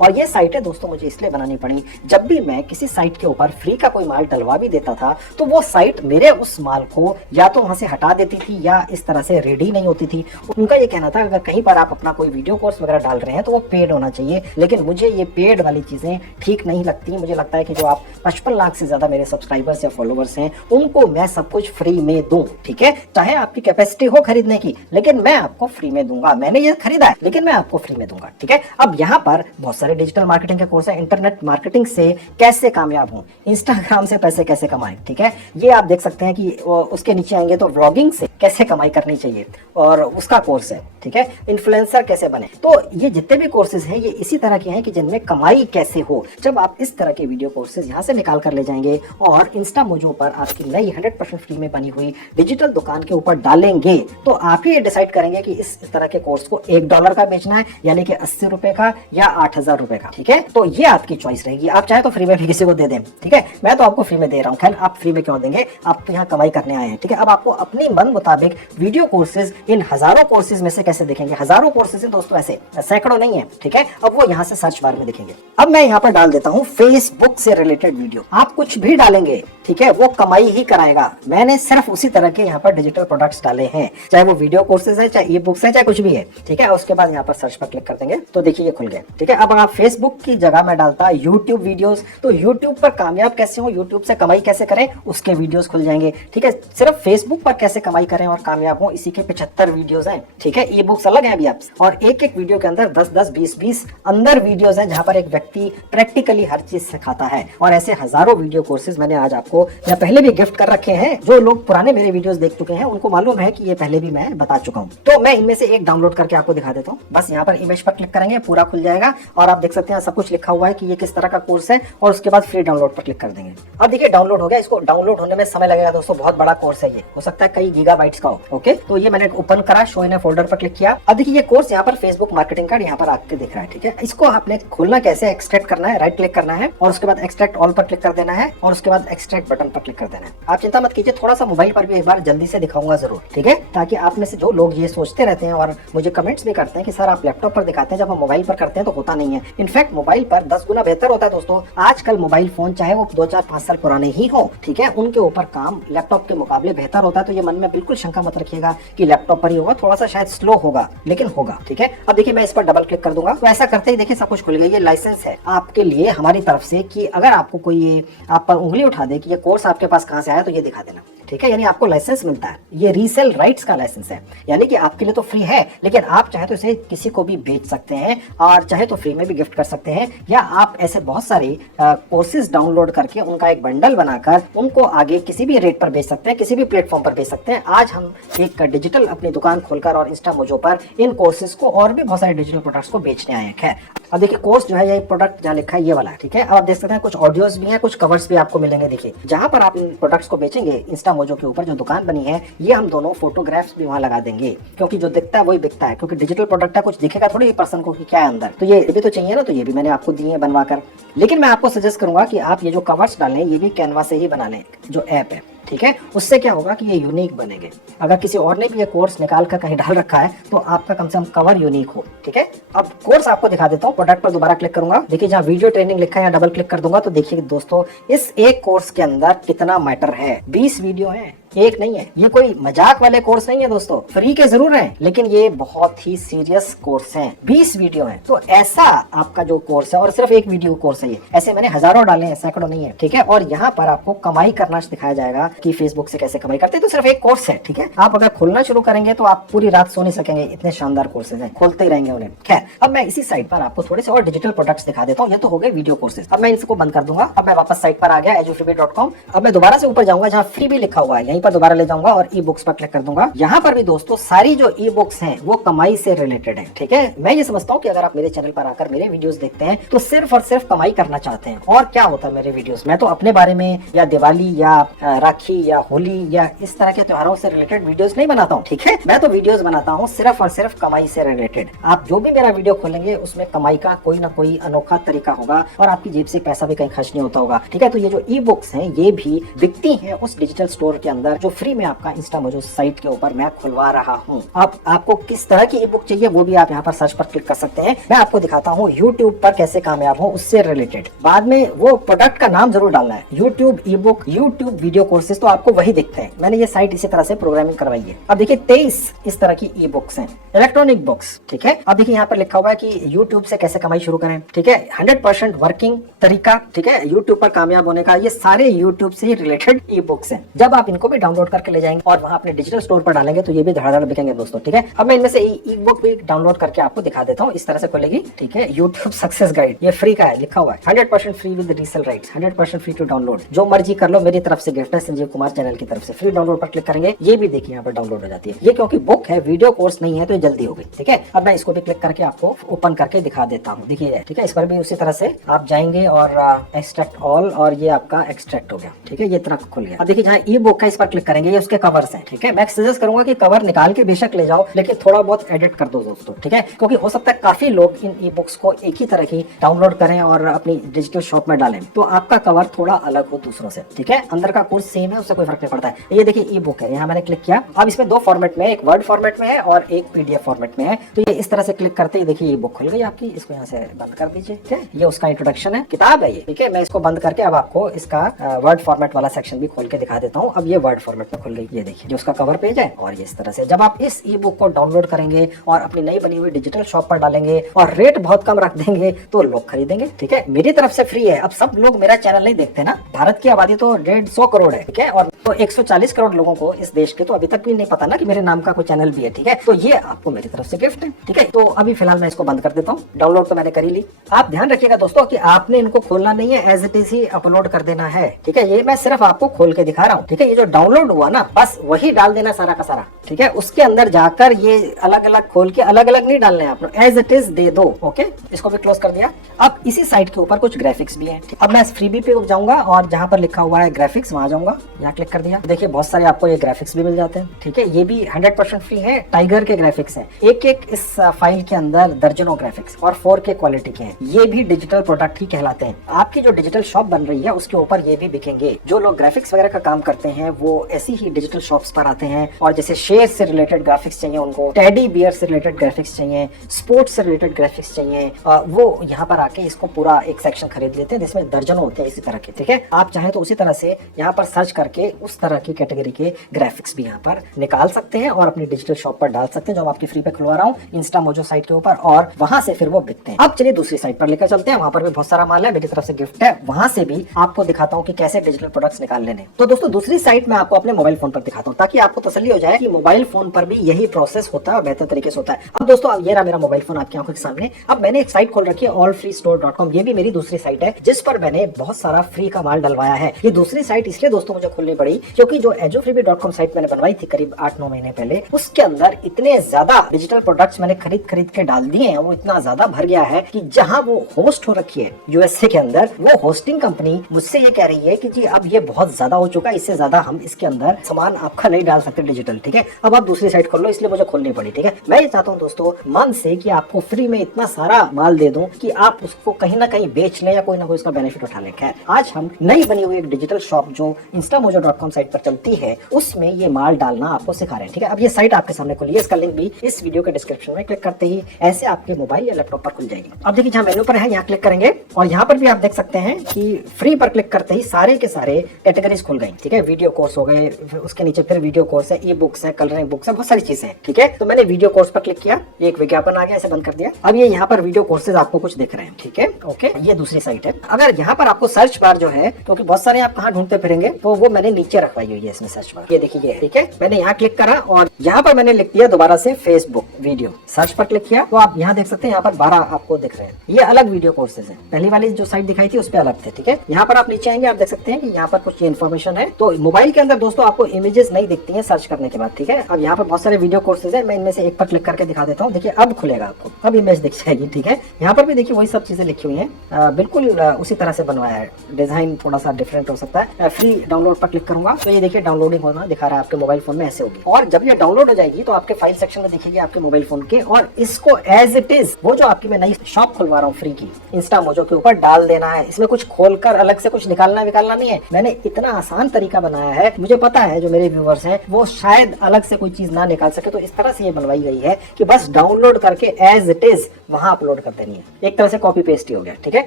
और ये साइट है दोस्तों मुझे इसलिए बनानी पड़ी, जब भी मैं किसी साइट के ऊपर फ्री का कोई माल डलवा भी देता था तो वो साइट मेरे उस माल को या तो वहां से हटा देती थी या इस तरह से रेडी नहीं होती थी। उनका ये कहना था अगर कहीं पर आप अपना कोई वीडियो कोर्स वगैरह डाल रहे हैं तो वो पेड होना चाहिए, लेकिन मुझे ये पेड वाली चीजें ठीक नहीं लगती। मुझे लगता है कि जो आप 55 लाख से ज्यादा मेरे सब्सक्राइबर्स या फॉलोवर्स हैं, उनको मैं सब कुछ फ्री में दूं। ठीक है, चाहे आपकी कैपेसिटी हो खरीदने की, लेकिन मैं आपको फ्री में दूंगा। मैंने ये खरीदा है लेकिन मैं आपको फ्री में दूंगा। ठीक है, अब यहाँ पर बहुत सारे डिजिटल मार्केटिंग के कोर्स है। इंटरनेट मार्केटिंग से कैसे कामयाब हूँ, इंस्टाग्राम से पैसे कैसे कमाएं। ठीक है, ये आप देख सकते हैं कि उसके नीचे आएंगे तो व्लॉगिंग से कैसे कमाई करनी चाहिए और उसका कोर्स है। ठीक है, इन्फ्लुएंसर कैसे बने। तो ये जितने भी कोर्सेज हैं ये इसी तरह के हैं कि जिनमें कमाई कैसे हो। जब आप इस तरह के वीडियो कोर्सेज यहाँ से निकाल कर ले जाएंगे और इंस्टा मोजो पर आपकी नई 100% फ्री में बनी हुई डिजिटल दुकान के ऊपर डालेंगे, तो आप ही ये डिसाइड करेंगे कि इस तरह के कोर्स को $1 का बेचना है, यानी कि 80 रुपए का या 8,000 रुपए का। ठीक है, तो ये आपकी चॉइस रहेगी। आप चाहे तो फ्री में भी किसी को दे दें। ठीक है, मैं तो आपको फ्री में दे रहा हूँ, खैर आप फ्री में क्यों देंगे, आप यहाँ कमाई करने आए हैं। ठीक है, अब आपको अपनी मन मुताबिक वीडियो कोर्सेज इन हजारों कोर्सेज में से कैसे देखेंगे। हजारों कोर्सेज हैं दोस्तों, ऐसे सैकड़ों नहीं है। ठीक है, अब वो यहाँ से सर्च बार में दिखेंगे। अब मैं यहाँ पर डाल देता हूँ फेसबुक से रिलेटेड वीडियो। आप कुछ भी डालेंगे, ठीक है, वो कमाई ही कराएगा। मैंने सिर्फ उसी तरह के यहाँ पर डिजिटल प्रोडक्ट्स डाले हैं, चाहे वो वीडियो कोर्सेज है, चाहे ई बुक्स है, चाहे कुछ भी है। ठीक है, उसके बाद यहाँ पर सर्च पर क्लिक कर देंगे तो देखिए ये खुल गया। ठीक है, अब आप फेसबुक की जगह में डालता यूट्यूब वीडियोस, तो यूट्यूब पर कामयाब कैसे हो, यूट्यूब से कमाई कैसे करें, उसके वीडियोस खुल जाएंगे। ठीक है, सिर्फ फेसबुक पर कैसे कमाई करें और कामयाब हो, इसी के 75 वीडियोस हैं। ठीक है, ई बुक्स अलग है अभी आप, और एक एक वीडियो के अंदर 10-10, 20-20 अंदर वीडियोस हैं जहां पर एक व्यक्ति प्रैक्टिकली हर चीज सिखाता है। और ऐसे हजारों वीडियो कोर्सेज मैंने आज आपको या पहले भी गिफ्ट कर रखे हैं। जो लोग पुराने मेरे वीडियोस देख चुके हैं उनको मालूम है कि ये पहले भी मैं बता चुका हूं। तो मैं इनमें से एक डाउनलोड करके आपको दिखा देता हूं। बस यहाँ पर इमेज पर क्लिक करेंगे, पूरा खुल जाएगा और आप देख सकते हैं सब कुछ लिखा हुआ है कि ये किस तरह का कोर्स है, और उसके बाद फ्री डाउनलोड पर क्लिक कर देंगे। अब देखिए डाउनलोड हो गया। इसको डाउनलोड होने में समय लगेगा दोस्तों, बहुत बड़ा कोर्स है ये, हो सकता है कई गीगाबाइट्स का हो। ओके, तो ये मैंने ओपन करा, शो इन फोल्डर पर क्लिक किया। अब देखिए ये कोर्स यहाँ पर फेसबुक मार्केटिंग कार्ड यहाँ पर आपके दिख रहा है। ठीक है, इसको आपने खोलना कैसे, एक्सट्रैक्ट करना है, राइट क्लिक करना है और उसके बाद एक्सट्रैक्ट ऑल पर क्लिक कर देना है और उसके बाद एक्सट्रैक्ट बटन पर क्लिक कर देना है। आप चिंता मत कीजिए, थोड़ा सा मोबाइल पर भी एक बार जल्दी से दिखाऊंगा जरूर। ठीक है, ताकि आप में से जो लोग ये सोचते रहते हैं और मुझे कमेंट्स भी करते हैं कि सर आप लैपटॉप पर दिखाते हैं, जब हम मोबाइल पर करते हैं तो होता नहीं है। इनफैक्ट मोबाइल पर 10 गुना बेहतर होता है दोस्तों। आजकल मोबाइल फोन चाहे वो 2-4-5 साल पुराने ही हो, ठीक है, उनके ऊपर काम लैपटॉप के मुकाबले बेहतर होता है। तो ये मन में बिल्कुल शंका मत रखिएगा कि लैपटॉप पर ही होगा, थोड़ा सा शायद स्लो होगा लेकिन होगा। ठीक है, अब देखिए मैं इस पर डबल क्लिक कर दूंगा तो ऐसा करते ही देखिए सब कुछ खुल गया। ये लाइसेंस है आपके लिए हमारी तरफ से कि अगर आपको कोई ये आप पर उंगली उठा दे कि ये कोर्स आपके पास कहां से आया तो ये दिखा देना। ठीक है, यानी आपको लाइसेंस मिलता है, ये रीसेल राइट्स का लाइसेंस है, यानी कि आपके लिए तो फ्री है, लेकिन आप चाहे तो इसे किसी को भी बेच सकते हैं और चाहे तो फ्री में भी गिफ्ट कर सकते हैं, या आप ऐसे बहुत सारे कोर्सेज डाउनलोड करके उनका एक बंडल बनाकर उनको आगे किसी भी रेट पर बेच सकते हैं, किसी भी प्लेटफॉर्म पर बेच सकते हैं। आज हम एक डिजिटल अपनी दुकान खोलकर और इंस्टा मोजो पर इन कोर्सेज को और भी बहुत सारे डिजिटल प्रोडक्ट्स को बेचने आए हैं। खैर अब देखिए कोर्स जो है ये प्रोडक्ट जहाँ लिखा है ये वाला है। ठीक है, अब आप देख सकते हैं कुछ ऑडियोज भी हैं, कुछ कवर्स भी आपको मिलेंगे। देखिए जहां पर आप इन प्रोडक्ट्स को बेचेंगे, इंस्टा मोजो के ऊपर जो दुकान बनी है, ये हम दोनों फोटोग्राफ्स भी वहां लगा देंगे, क्योंकि जो दिखता है वही बिकता है, क्योंकि डिजिटल प्रोडक्ट है, कुछ दिखेगा थोड़ी पर्सन को कि क्या है अंदर। तो ये भी तो चाहिए ना, तो ये भी मैंने आपको दिए हैं बनवाकर। लेकिन मैं आपको सजेस्ट करूंगा कि आप ये जो कवर्स डालें ये भी कैनवा से ही बना लें, जो ऐप है। ठीक है, उससे क्या होगा कि ये यूनिक बनेंगे। अगर किसी और ने भी ये कोर्स निकाल कर कहीं डाल रखा है तो आपका कम से कम कवर यूनिक हो। ठीक है, अब कोर्स आपको दिखा देता हूँ। प्रोडक्ट पर दोबारा क्लिक करूंगा, देखिए जहाँ वीडियो ट्रेनिंग लिखा है यहाँ डबल क्लिक कर दूंगा तो देखिए दोस्तों इस एक कोर्स के अंदर कितना मैटर है। 20 वीडियो है, एक नहीं है, ये कोई मजाक वाले कोर्स नहीं है दोस्तों। फ्री के जरूर हैं, लेकिन ये बहुत ही सीरियस कोर्स हैं। 20 वीडियो हैं, तो ऐसा आपका जो कोर्स है, और सिर्फ एक वीडियो कोर्स है ये, ऐसे मैंने हजारों डाले हैं, सैकड़ों नहीं है, ठीक है। और यहाँ पर आपको कमाई करना सिखाया जाएगा कि फेसबुक से कैसे कमाई करते हैं। तो सिर्फ एक कोर्स है, ठीक है। आप अगर खोलना शुरू करेंगे तो आप पूरी रात सो नहीं सकेंगे, इतने शानदार कोर्सेज हैं, खोलते ही रहेंगे उन्हें। खैर, अब मैं इसी साइट पर आपको थोड़े से और डिजिटल प्रोडक्ट्स दिखा देता हूँ। ये तो हो गए वीडियो कोर्सेज। अब मैं इसको बंद कर दूंगा। अब मैं वापस साइट पर आ गया edufreebie.com। अब मैं दोबारा से ऊपर जाऊंगा जहाँ फ्री भी लिखा हुआ है, यहीं पर दोबारा ले जाऊंगा और ई बुक्स पर क्लिक कर दूंगा। यहाँ पर भी दोस्तों सारी जो ई बुक्स हैं वो कमाई से रिलेटेड है, ठीक है। मैं ये समझता हूँ कि अगर आप मेरे चैनल पर आकर मेरे वीडियोस देखते हैं तो सिर्फ और सिर्फ कमाई करना चाहते हैं। और क्या होता है मेरे वीडियोस में, तो अपने बारे में या दिवाली या राखी या होली या इस तरह के त्योहारों से रिलेटेड वीडियोस नहीं बनाता हूँ, ठीक है। मैं तो वीडियोस बनाता हूँ सिर्फ और सिर्फ कमाई से रिलेटेड। आप जो भी मेरा वीडियो खोलेंगे उसमें कमाई का कोई ना कोई अनोखा तरीका होगा और आपकी जेब से पैसा भी कहीं खर्च नहीं होता होगा, ठीक है। तो ये जो ई बुक्स हैं ये भी बिकती हैं उस डिजिटल स्टोर के अंदर जो फ्री में आपका इंस्टा मोजो साइट के ऊपर मैं खुलवा रहा हूँ। अब आपको किस तरह की ई बुक चाहिए वो भी आप यहाँ पर सर्च पर क्लिक कर सकते हैं। मैं आपको दिखाता हूँ यूट्यूब पर कैसे कामयाब हो उससे रिलेटेड। बाद में वो प्रोडक्ट का नाम जरूर डालना है, यूट्यूब ई बुक, यूट्यूब वीडियो कोर्सेज, तो आपको वही दिखते हैं। मैंने ये साइट इसी तरह से प्रोग्रामिंग करवाई है। अब देखिए 23 इस तरह की ई बुक्स हैं, इलेक्ट्रॉनिक बुक्स, ठीक है। अब देखिए यहाँ पर लिखा हुआ है कि यूट्यूब से कैसे कमाई शुरू करें, ठीक है। 100% वर्किंग तरीका, ठीक है, यूट्यूब पर कामयाब होने का। ये सारे यूट्यूब से रिलेटेड ई बुक्स हैं। जब आप इनको भी डाउनलोड करके ले जाएंगे और वहां अपने डिजिटल स्टोर पर डालेंगे तो ये भी धड़ाधड़ बिकेंगे दोस्तों, ठीक है। अब मैं इनमें से ई बुक भी डाउनलोड करके आपको दिखा देता हूँ। इस तरह से खुलेगी, ठीक है। यूट्यूब सक्सेस गाइड, ये फ्री का है, लिखा हुआ है 100% free with resale rights, 100% free to download. जो मर्जी कर लो, मेरी तरफ से गिफ्ट है, संजीव कुमार चैनल की तरफ से। फ्री डाउनलोड पर क्लिक करेंगे, ये भी देखिए यहाँ पर डाउनलोड हो जाती है। ये क्योंकि बुक है, वीडियो कोर्स नहीं है, तो ये जल्दी हो गई, ठीक है। अब मैं इसको भी क्लिक करके आपको ओपन करके दिखा देता हूँ, देखिए, ठीक है। इस पर भी उसी तरह से आप जाएंगे और एक्सट्रैक्ट ऑल, और ये आपका एक्सट्रैक्ट हो गया, ठीक है। ये इतना खुल गया। अब देखिए जहाँ ई बुक है इस पर क्लिक करेंगे, ये उसके कवर्स हैं, ठीक है। मैं सजेस्ट करूंगा कि कवर निकाल के बेशक ले जाओ, लेकिन थोड़ा बहुत एडिट कर दो दोस्तों, ठीक है। क्योंकि हो सकता है काफी लोग इन ई बुक्स को एक ही तरह की डाउनलोड करें और अपनी डिजिटल शॉप में डालें, तो आपका कवर थोड़ा अलग हो दूसरों से, ठीक है। अंदर का कोर्स सेम है, उससे कोई फर्क नहीं पड़ता है। ये देखिए ई बुक है, यहाँ मैंने क्लिक किया। अब इसमें दो फॉर्मेट में, एक वर्ड फॉर्मेट में है और एक पीडीएफ फॉर्मेट में है। तो ये इस तरह से क्लिक करते ही देखिए ये बुक खुल गई आपकी। इसको यहाँ से बंद कर दीजिए, ठीक है। ये उसका इंट्रोडक्शन है, किताब है ये, ठीक है। मैं इसको बंद करके अब आपको इसका वर्ड फॉर्मेट वाला सेक्शन भी खोल के दिखा देता हूँ। अब ये वर्ड फॉर्मेट में खुल गई, ये देखिए जो उसका कवर पेज है। और ये इस तरह से जब आप इस ई बुक को डाउनलोड करेंगे और अपनी नई बनी हुई डिजिटल शॉप पर डालेंगे और रेट बहुत कम रख देंगे तो लोग खरीदेंगे, ठीक है। मेरी तरफ से फ्री है। अब सब लोग मेरा चैनल नहीं देखते ना, भारत की आबादी तो 150 करोड़ है, ठीक है। और तो 140 करोड़ लोगों को इस देश के तो अभी तक भी नहीं पता ना कि मेरे नाम का कोई चैनल भी है, ठीक है। तो ये आपको मेरी तरफ से गिफ्ट है, ठीक है। तो अभी फिलहाल मैं इसको बंद कर देता हूँ। डाउनलोड तो मैंने कर ही ली। आप ध्यान रखिएगा दोस्तों कि आपने इनको खोलना नहीं है, एज इट इज ही अपलोड कर देना है, ठीक है। ये मैं सिर्फ आपको खोल के दिखा रहा हूँ, ठीक है। ये जो डाउनलोड हुआ ना, बस वही डाल देना सारा का सारा, ठीक है। उसके अंदर जाकर ये अलग अलग खोल के अलग अलग नहीं डालने हैं आपने, एज इट इज दे दो, ओके। इसको भी क्लोज कर दिया। अब इसी साइट के ऊपर कुछ ग्राफिक्स भी हैं। अब मैं फ्रीबी पे जाऊंगा और जहां पर लिखा हुआ है ग्राफिक्स वहां जाऊंगा, यहाँ क्लिक कर दिया। देखिए बहुत सारे आपको ये ग्राफिक्स भी मिल जाते हैं, ठीक है। ये भी 100% फ्री है, टाइगर के ग्राफिक्स हैं। एक एक इस फाइल के अंदर दर्जनों ग्राफिक्स और 4K क्वालिटी के हैं। ये भी डिजिटल प्रोडक्ट ही कहलाते हैं। आपकी जो डिजिटल शॉप बन रही है उसके ऊपर ये भी बिकेंगे। जो लोग ग्राफिक्स वगैरह का काम करते हैं वो ऐसी ही डिजिटल शॉप्स पर आते हैं और जैसे शेर से रिलेटेड ग्राफिक्स चाहिए उनको, टेडी बियर से रिलेटेड ग्राफिक्स चाहिए, स्पोर्ट्स से रिलेटेड ग्राफिक्स चाहिए, वो यहाँ पर आके इसको पूरा एक सेक्शन खरीद लेते हैं जिसमें दर्जनों होते हैं इसी तरह के, ठीक है। आप चाहें तो उसी तरह से यहाँ पर सर्च करके उस तरह की कैटेगरी के ग्राफिक्स भी यहाँ पर निकाल सकते हैं और अपनी डिजिटल शॉप पर डाल सकते हैं, जो मैं आपकी फ्री पे खुलवा रहा हूँ इंस्टा मोजो साइट के ऊपर, और वहां से फिर वो बिकते हैं। अब चलिए दूसरी साइट पर लेकर चलते हैं, वहां पर भी बहुत सारा माल है, मेरी तरफ से गिफ्ट है। वहां से भी आपको दिखाता हूँ कि कैसे डिजिटल प्रोडक्ट्स निकाल लेने। तो दोस्तों दूसरी साइट मैं आपको अपने मोबाइल फोन पर दिखाता हूँ ताकि आपको तसल्ली हो जाए कि मोबाइल फोन पर भी यही प्रोसेस होता है, बेहतर तरीके से होता है। अब दोस्तों ये रहा मेरा मोबाइल फोन आपकी आंखों के सामने। अब मैंने एक साइट खोल रखी है allfreestore.com। ये भी मेरी दूसरी साइट है जिस पर मैंने बहुत सारा फ्री का माल डलवाया है। ये दूसरी साइट इसलिए दोस्तों मुझे खोलनी पड़ी क्योंकि जो edufreebie.com साइट मैंने बनवाई थी करीब 8-9 महीने पहले, उसके अंदर इतने ज्यादा डिजिटल प्रोडक्ट्स मैंने खरीद के डाल दिए हैं, वो इतना ज्यादा भर गया है कि जहां वो होस्ट हो रखी है यूएसए के अंदर, वो होस्टिंग कंपनी मुझसे ये कह रही है कि जी अब ये बहुत ज्यादा हो चुका है, इससे ज्यादा हम इसके अंदर सामान आपका नहीं डाल सकते डिजिटल, ठीक है। अब आप दूसरी साइट खोल लो, इसलिए मुझे खोलनी पड़ी, ठीक है। मैं ये चाहता हूँ दोस्तों मन से कि आपको फ्री में इतना सारा माल दे दूं कि आप उसको कहीं ना कहीं बेच लें या कोई ना कोई उसका बेनिफिट उठा लें। खैर आज हम नई बनी हुई एक डिजिटल शॉप जो instamojo.com साइट पर चलती है उसमें ये माल डालना आपको सिखा रहे हैं, ठीक है। अब ये साइट आपके सामने खुली है, इसका लिंक भी इस वीडियो के डिस्क्रिप्शन में क्लिक करते ही ऐसे आपके मोबाइल या लैपटॉप पर खुल जाएगी। अब देखिए जहाँ मेन्यू पर है यहाँ क्लिक करेंगे और यहाँ पर भी आप देख सकते हैं कि फ्री पर क्लिक करते ही सारे के सारे कैटेगरीज खुल गई, ठीक है। वीडियो कोर्स हो गए, उसके नीचे फिर वीडियो कोर्स है, ई बुक्स है, कलरिंग बुक्स है, बहुत सारी चीजें हैं। ठीक है, तो मैंने वीडियो कोर्स पर क्लिक किया, एक विज्ञापन आ गया, इसे बंद कर दिया। अब ये यहाँ पर वीडियो कोर्सेज आपको कुछ दिख रहे हैं। ठीक है, ओके, ये दूसरी साइट है। अगर यहाँ पर आपको सर्च बार जो है, क्योंकि बहुत सारे आप कहाँ ढूंढते फिरेंगे, तो वो मैंने नीचे रखवाई हुई है इसमें सर्च बार। ये देखिए, ठीक है, मैंने यहाँ क्लिक करा और यहाँ पर मैंने लिख दिया दोबारा से फेसबुक वीडियो। सर्च पर क्लिक किया तो आप यहाँ देख सकते हैं, यहाँ पर 12 आपको दिख रहे हैं। ये अलग वीडियो कोर्सेज है, पहली वाली जो साइट दिखाई थी उस पर अलग थे। ठीक है, यहाँ पर आप नीचे आएंगे, आप देख सकते हैं कि यहाँ पर कुछ इन्फॉर्मेशन है। तो मोबाइल के अंदर दोस्तों आपको इमेजेस नहीं दिखती हैं सर्च करने के बाद। ठीक है, अब यहाँ पर बहुत सारे वीडियो कोर्सेज है, मैं इनमें से एक पर क्लिक करके दिखा देता हूँ। देखिए अब खुलेगा आपको, अब इमेज दिख जाएगी। ठीक है, यहाँ पर भी देखिए वही सब चीजें लिखी हुई हैं, बिल्कुल उसी तरह से बनवाया है। डिजाइन थोड़ा सा डिफरेंट हो सकता है। फ्री डाउनलोड पर क्लिक करूंगा तो ये देखिए डाउनलोडिंग होना दिखा रहा है आपके मोबाइल फोन में, ऐसे होगी। और जब ये डाउनलोड हो जाएगी तो आपके फाइल सेक्शन में दिखेगी आपके मोबाइल फोन के, और इसको एज इट इज वो जो आपकी मैं नई शॉप खुलवा रहा हूँ फ्री की इंस्टा मोजो के ऊपर डाल देना है। इसमें कुछ खोलकर अलग से कुछ निकालना नहीं है। मैंने इतना आसान तरीका बनाया है, मुझे पता है जो मेरे व्यूअर्स हैं वो शायद अलग से कोई चीज ना निकाल सके, तो इस तरह से ये बनवाई गई है कि बस डाउनलोड करके एज इट इज वहां अपलोड कर देनी है। एक तरह से कॉपी पेस्ट ही हो गया। ठीक है,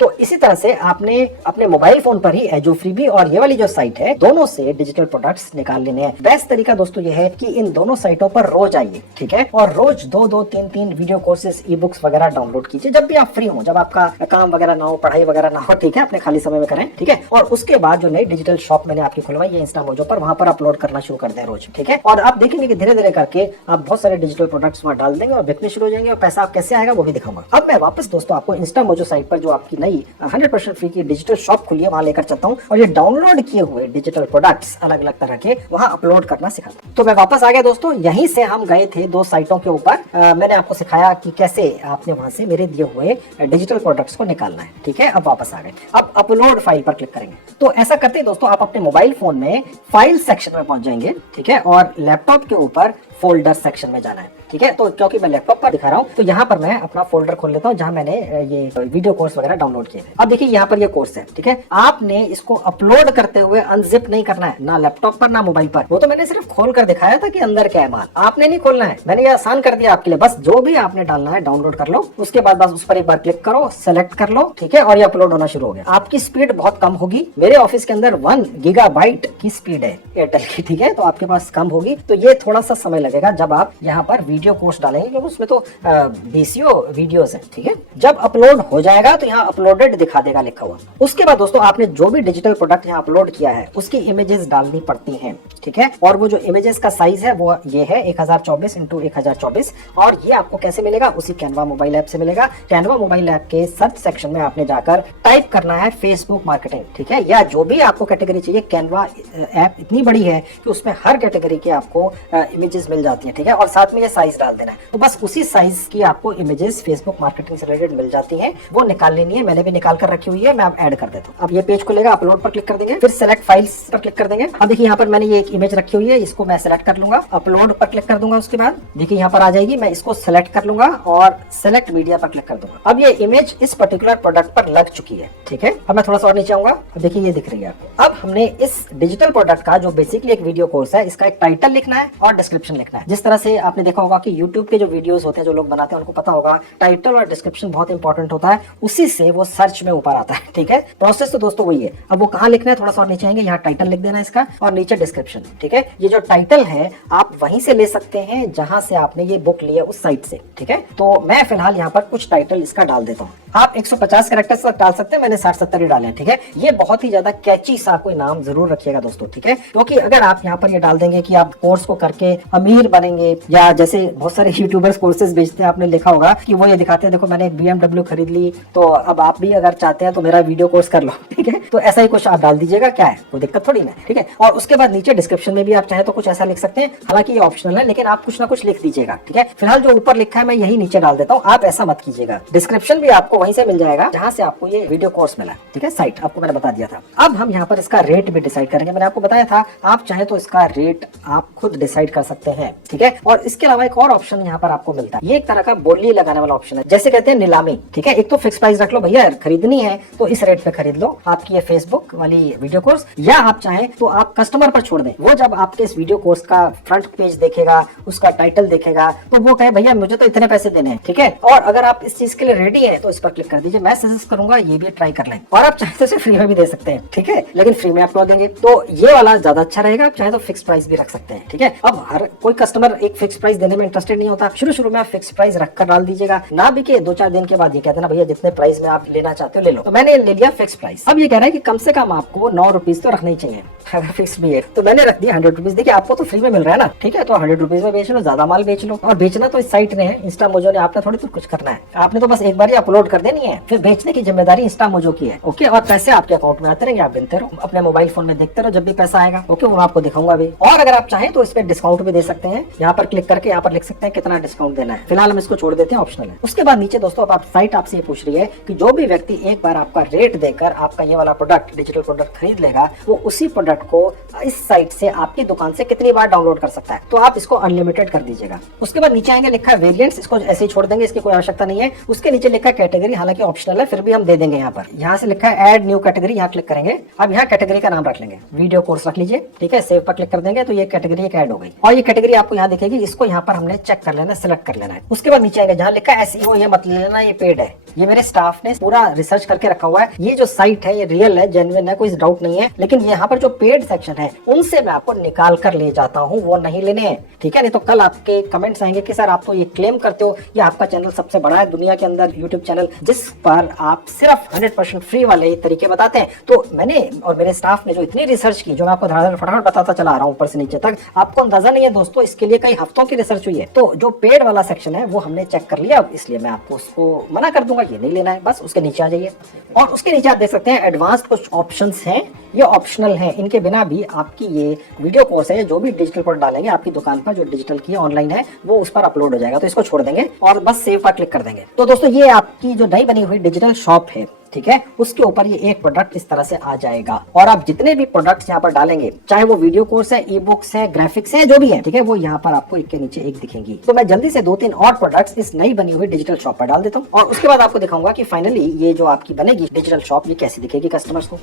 तो इसी तरह से आपने अपने मोबाइल फोन पर ही एजो फ्रीबी और ये वाली जो साइट है दोनों से डिजिटल प्रोडक्ट्स निकाल लेने हैं। बेस्ट तरीका दोस्तों ये है कि इन दोनों साइटों पर रोज आइए। ठीक है, और रोज 2-2, 3-3 वीडियो कोर्सेज, ई बुक्स वगैरह डाउनलोड कीजिए जब भी आप फ्री हो, जब आपका काम वगैरह ना हो, पढ़ाई वगैरह ना हो। ठीक है, अपने खाली समय में करें। ठीक है, और उसके बाद जो नई डिजिटल शॉप मैंने आपकी खुलवाई है इंस्टा मोजो पर, वहां पर अपलोड करना शुरू कर दें रोज। ठीक है, और आप देखेंगे कि धीरे धीरे करके आप बहुत सारे डिजिटल प्रोडक्ट्स वहां डाल देंगे और बिकने शुरू हो जाएंगे, और पैसा आप कैसे आएगा वो भी दिखाऊंगा। अब मैं वापस दोस्तों आपको इंस्टा मोजो साइट पर जो आपकी नई 100% फ्री की डिजिटल शॉप खुली है वहां लेकर चलता हूँ, और ये डाउनलोड किए हुए डिजिटल प्रोडक्ट्स अलग अलग तरह के वहां अपलोड करना सिखाता हूं। तो मैं वापस आ गया दोस्तों, यहीं से हम गए थे 2 साइटों के ऊपर। मैंने आपको सिखाया कि कैसे आपने वहां से मेरे दिए हुए डिजिटल प्रोडक्ट्स को निकालना है। ठीक है, अब वापस आ गए, अब अपलोड फाइल पर क्लिक करेंगे। तो ऐसा करते हैं दोस्तों, आप अपने मोबाइल फोन में फाइल सेक्शन में पहुंच जाएंगे। ठीक है, और लैपटॉप के ऊपर फोल्डर सेक्शन में जाना है। ठीक है, तो क्योंकि मैं लैपटॉप पर दिखा रहा हूँ तो यहाँ पर मैं अपना फोल्डर खोल लेता हूँ जहाँ मैंने ये वीडियो कोर्स वगैरह डाउनलोड किए थे। अब देखिए यहाँ पर ये कोर्स है। ठीक है, आपने इसको अपलोड करते हुए अनजिप नहीं करना है, ना लैपटॉप पर ना मोबाइल पर। वो तो मैंने सिर्फ खोल कर दिखाया था कि अंदर क्या है माल, आपने नहीं खोलना है। मैंने ये आसान कर दिया आपके लिए, बस जो भी आपने डालना है डाउनलोड कर लो, उसके बाद बस उस पर एक बार क्लिक करो, सेलेक्ट कर लो। ठीक है, और ये अपलोड होना शुरू हो गया। आपकी स्पीड बहुत कम होगी, मेरे ऑफिस के अंदर 1 गीगाबाइट की स्पीड है एयरटेल की। ठीक है, तो आपके पास कम होगी, तो ये थोड़ा सा समय लगेगा जब आप यहाँ पर वीडियो कोर्स डालेंगे, उसमें तो बीसीओ वीडियोस हैं। ठीक है, जब अपलोड हो जाएगा तो यहाँ अपलोडेड दिखा देगा लिखा हुआ। उसके बाद दोस्तों आपने जो भी डिजिटल प्रोडक्ट यहाँ अपलोड किया है उसकी इमेजेस डालनी पड़ती हैं। ठीक है, और वो जो इमेजेस का साइज है वो ये है 1024 x 1024, और ये आपको कैसे मिलेगा, उसी कैनवा मोबाइल ऐप से मिलेगा। कैनवा मोबाइल ऐप के सर्च सेक्शन में आपने जाकर टाइप करना है फेसबुक मार्केटिंग। ठीक है, या जो भी आपको कैटेगरी चाहिए, कैनवा ऐप इतनी बड़ी है कि उसमें हर कैटेगरी के आपको इमेजेस मिल जाती है। ठीक है, और साथ में ये साइज डाल देना है, तो बस उसी साइज की आपको इमेजेस फेसबुक मार्केटिंग से रिलेटेड मिल जाती हैं, वो निकाल लेनी है। मैंने भी निकाल कर रखी हुई है, मैं अब ऐड कर देता हूँ। अब ये पेज खुलेगा, अपलोड पर क्लिक कर देंगे, फिर सेलेक्ट फाइल्स पर क्लिक कर देंगे। अब देखिए यहाँ पर मैंने ये एक इमेज रखी हुई है, इसको मैं सेलेक्ट कर लूंगा, अपलोड पर क्लिक कर दूंगा। उसके बाद देखिए यहाँ पर आ जाएगी, मैं इसको सेलेक्ट कर लूंगा और सेलेक्ट मीडिया पर क्लिक कर दूंगा। अब ये इमेज इस पर्टिकुलर प्रोडक्ट पर लग चुकी है। ठीक है, अब मैं थोड़ा सा और नीचे आऊंगा, अब देखिए ये दिख रही है आपको। अब हमने इस डिजिटल प्रोडक्ट का जो बेसिकली एक वीडियो कोर्स है, इसका एक टाइटल लिखना है और डिस्क्रिप्शन लिखना है। जिस तरह से आपने देखा होगा कि यूट्यूब के जो वीडियोस होते हैं जो लोग बनाते हैं उनको पता होगा टाइटल और डिस्क्रिप्शन बहुत इंपॉर्टेंट होता है, उसी से वो सर्च में ऊपर आता है। ठीक है, प्रोसेस तो दोस्तों वही है। अब वो कहाँ लिखना है, थोड़ा सा और नीचे आएंगे, यहाँ टाइटल लिख देना इसका और नीचे डिस्क्रिप्शन। ठीक है, ये जो टाइटल है आप वहीं से ले सकते हैं जहां से आपने ये बुक लिया उस साइट से। ठीक है, तो मैं फिलहाल यहाँ पर कुछ टाइटल इसका डाल देता हूँ। आप 150 कैरेक्टर्स तक डाल सकते हैं, मैंने 60-70 ही डाले हैं। ठीक है, ये बहुत ही ज्यादा कैची सा कोई नाम जरूर रखिएगा दोस्तों। ठीक है, क्योंकि अगर आप यहाँ पर ये डाल देंगे कि आप कोर्स को करके अमीर बनेंगे, या जैसे बहुत सारे यूट्यूबर्स कोर्सेज बेचते हैं, आपने लिखा होगा कि वो ये दिखाते हैं देखो मैंने एक BMW खरीद ली, तो अब आप भी अगर चाहते हैं तो मेरा वीडियो कोर्स कर लो। ठीक है, तो ऐसा ही कुछ आप डाल दीजिएगा, क्या है कोई दिक्कत थोड़ी ना। ठीक है, और उसके बाद नीचे डिस्क्रिप्शन में भी आप चाहे तो कुछ ऐसा लिख सकते हैं, हालांकि ये ऑप्शनल है, लेकिन आप कुछ ना कुछ लिख दीजिएगा। ठीक है, फिलहाल जो ऊपर लिखा है मैं यही नीचे डाल देता हूँ, आप ऐसा मत कीजिएगा। डिस्क्रिप्शन भी आपको वहीं से मिल जाएगा जहां से आपको ये वीडियो कोर्स मिला। ठीक है, साइट आपको मैंने बता दिया था। अब हम यहाँ पर इसका रेट भी डिसाइड करेंगे। मैंने आपको बताया था आप चाहे तो इसका रेट आप खुद डिसाइड कर सकते हैं। ठीक है, और इसके अलावा एक और ऑप्शन यहाँ पर आपको मिलता है, ये एक तरह का बोली लगाने वाला ऑप्शन है, जैसे कहते हैं नीलामी। ठीक है, एक तो फिक्स प्राइस रख लो भैया, खरीदनी है तो इस रेट पे खरीद लो आपकी ये फेसबुक वाली वीडियो कोर्स, या आप चाहें तो आप कस्टमर पर छोड़ दें। वो जब आपके इस वीडियो कोर्स का फ्रंट पेज देखेगा, उसका टाइटल देखेगा, तो वो कहे भैया मुझे तो इतने पैसे देने हैं। ठीक है, और अगर आप इस चीज के लिए रेडी है तो इस पर क्लिक कर दीजिए। मैं सजेस्ट करूंगा ये भी ट्राई कर लें, और आप चाहे तो इसे फ्री में भी दे सकते हैं। ठीक है, लेकिन फ्री में आप क्यों देंगे, तो ये वाला ज्यादा अच्छा रहेगा। आप चाहे तो फिक्स प्राइस भी रख सकते हैं। ठीक है, अब हर कोई कस्टमर एक फिक्स प्राइस देने में इंटरेस्टेड नहीं होता। शुरू में आप फिक्स प्राइस रखकर डाल दीजिएगा, ना बिके 2-4 दिन के बाद ये कहते हैं ना भैया जितने प्राइस में आप लेना चाहते हो ले लो। तो मैंने ले लिया फिक्स प्राइस। अब ये कह रहा है कि कम से कम आपको 9 रुपीज तो रखना ही चाहिए अगर फिक्स भी है, तो मैंने रख दिया 100 रुपीज। देखिए आपको तो फ्री में मिल रहा है ना, ठीक है, तो 100 रुपीज में बेच लो, ज्यादा माल बेच लो। और बेचना तो इस साइट ने है, इंस्टामोजो ने, आपने थोड़ी कुछ करना है, आपने तो बस एक बार ही अपलोड कर देनी है, फिर बेचने की जिम्मेदारी इंस्टामोजो की है। ओके, और पैसे आपके अकाउंट में आते रहेंगे, आप गिनते रहो, अपने मोबाइल फोन में देखते रहो, जब भी पैसा आएगा ओके वो आपको दिखाऊंगा भी। और अगर आप चाहें तो इस पे डिस्काउंट भी दे सकते हैं, यहाँ पर क्लिक करके यहाँ पर लिख सकते हैं कितना डिस्काउंट देना है। फिलहाल हम इसको छोड़ देते हैं, ऑप्शनल है। उसके बाद नीचे दोस्तों आप साइट आपसे ये पूछ रही है कि जो भी व्यक्ति एक बार आपका रेट देकर आपका ये वाला प्रोडक्ट, डिजिटल प्रोडक्ट खरीद लेगा, वो उसी प्रोडक्ट को इस साइट से आपकी दुकान से कितनी बार डाउनलोड कर सकता है। तो आप इसको अनलिमिटेड कर दीजिएगा। उसके बाद नीचे आएंगे, लिखा है वेरिएंट्स, इसको ऐसे ही छोड़ देंगे, इसकी कोई आवश्यकता नहीं है। उसके नीचे लिखा है कैटेगरी, हालांकि ऑप्शनल है, फिर भी हम दे देंगे। यहाँ पर यहाँ से लिखा है ऐड न्यू कैटेगरी, यहाँ क्लिक करेंगे। अब यहाँ कैटेगरी का नाम रख लेंगे, वीडियो कोर्स रख लीजिए। ठीक है, सेव पर क्लिक कर देंगे तो ये कैटेगरी एक ऐड हो गई, और ये कैटेगरी आपको यहाँ दिखेगी। इसको यहाँ पर हमने चेक कर लेना, सिलेक्ट कर लेना है। उसके बाद नीचे आएंगे, जहाँ लिखा है SEO, ये मत लेना, ये पेड है। ये मेरे स्टाफ ने पूरा रिसर्च करके रखा हुआ है। ये जो साइट है ये रियल है, जेन्युइन है, कोई डाउट नहीं है। लेकिन यहाँ पर जो पेड सेक्शन है उनसे मैं आपको निकाल कर ले जाता हूँ, वो नहीं लेने हैं। ठीक है, नहीं तो कल आपके कमेंट्स आएंगे कि सर आप तो ये क्लेम करते हो, ये आपका चैनल सबसे बड़ा है दुनिया के अंदर, यूट्यूब चैनल, जिस पर आप सिर्फ 100% फ्री वाले तरीके बताते हैं। तो मैंने और मेरे स्टाफ ने जो इतनी रिसर्च की, जो मैं आपको धड़ाधड़ फटाफट बताता चला रहा हूँ ऊपर से नीचे तक, आपको अंदाजा नहीं है दोस्तों, इसके लिए कई हफ्तों की रिसर्च हुई है। तो जो पेड वाला सेक्शन है वो हमने चेक कर लिया, इसलिए मैं आपको उसको मना कर दूंगा, ये नहीं लेना है। बस उसके नीचे आ जाइए, और उसके नीचे आप देख सकते हैं एडवांस्ड कुछ ऑप्शंस हैं, ये ऑप्शनल है। इनके बिना भी आपकी ये वीडियो कोर्स है, जो भी डिजिटल प्रोडक्ट डालेंगे आपकी दुकान पर, जो डिजिटल की ऑनलाइन है, वो उस पर अपलोड हो जाएगा। तो इसको छोड़ देंगे और बस सेव पर क्लिक कर देंगे। तो दोस्तों ये आपकी जो नई बनी हुई डिजिटल शॉप है, ठीक है, उसके ऊपर ये एक प्रोडक्ट इस तरह से आ जाएगा। और आप जितने भी प्रोडक्ट्स यहाँ पर डालेंगे, चाहे वो वीडियो कोर्स है, ई बुक्स है, ग्राफिक्स है, जो भी है, ठीक है, वो यहाँ पर आपको एक के नीचे एक दिखेंगी। तो मैं जल्दी से 2-3 और प्रोडक्ट्स इस नई बनी हुई डिजिटल शॉप पर डाल देता हूँ, और उसके बाद आपको दिखाऊंगा कि फाइनली ये जो आपकी बनेगी डिजिटल शॉप, ये कैसी दिखेगी कस्टमर्स को।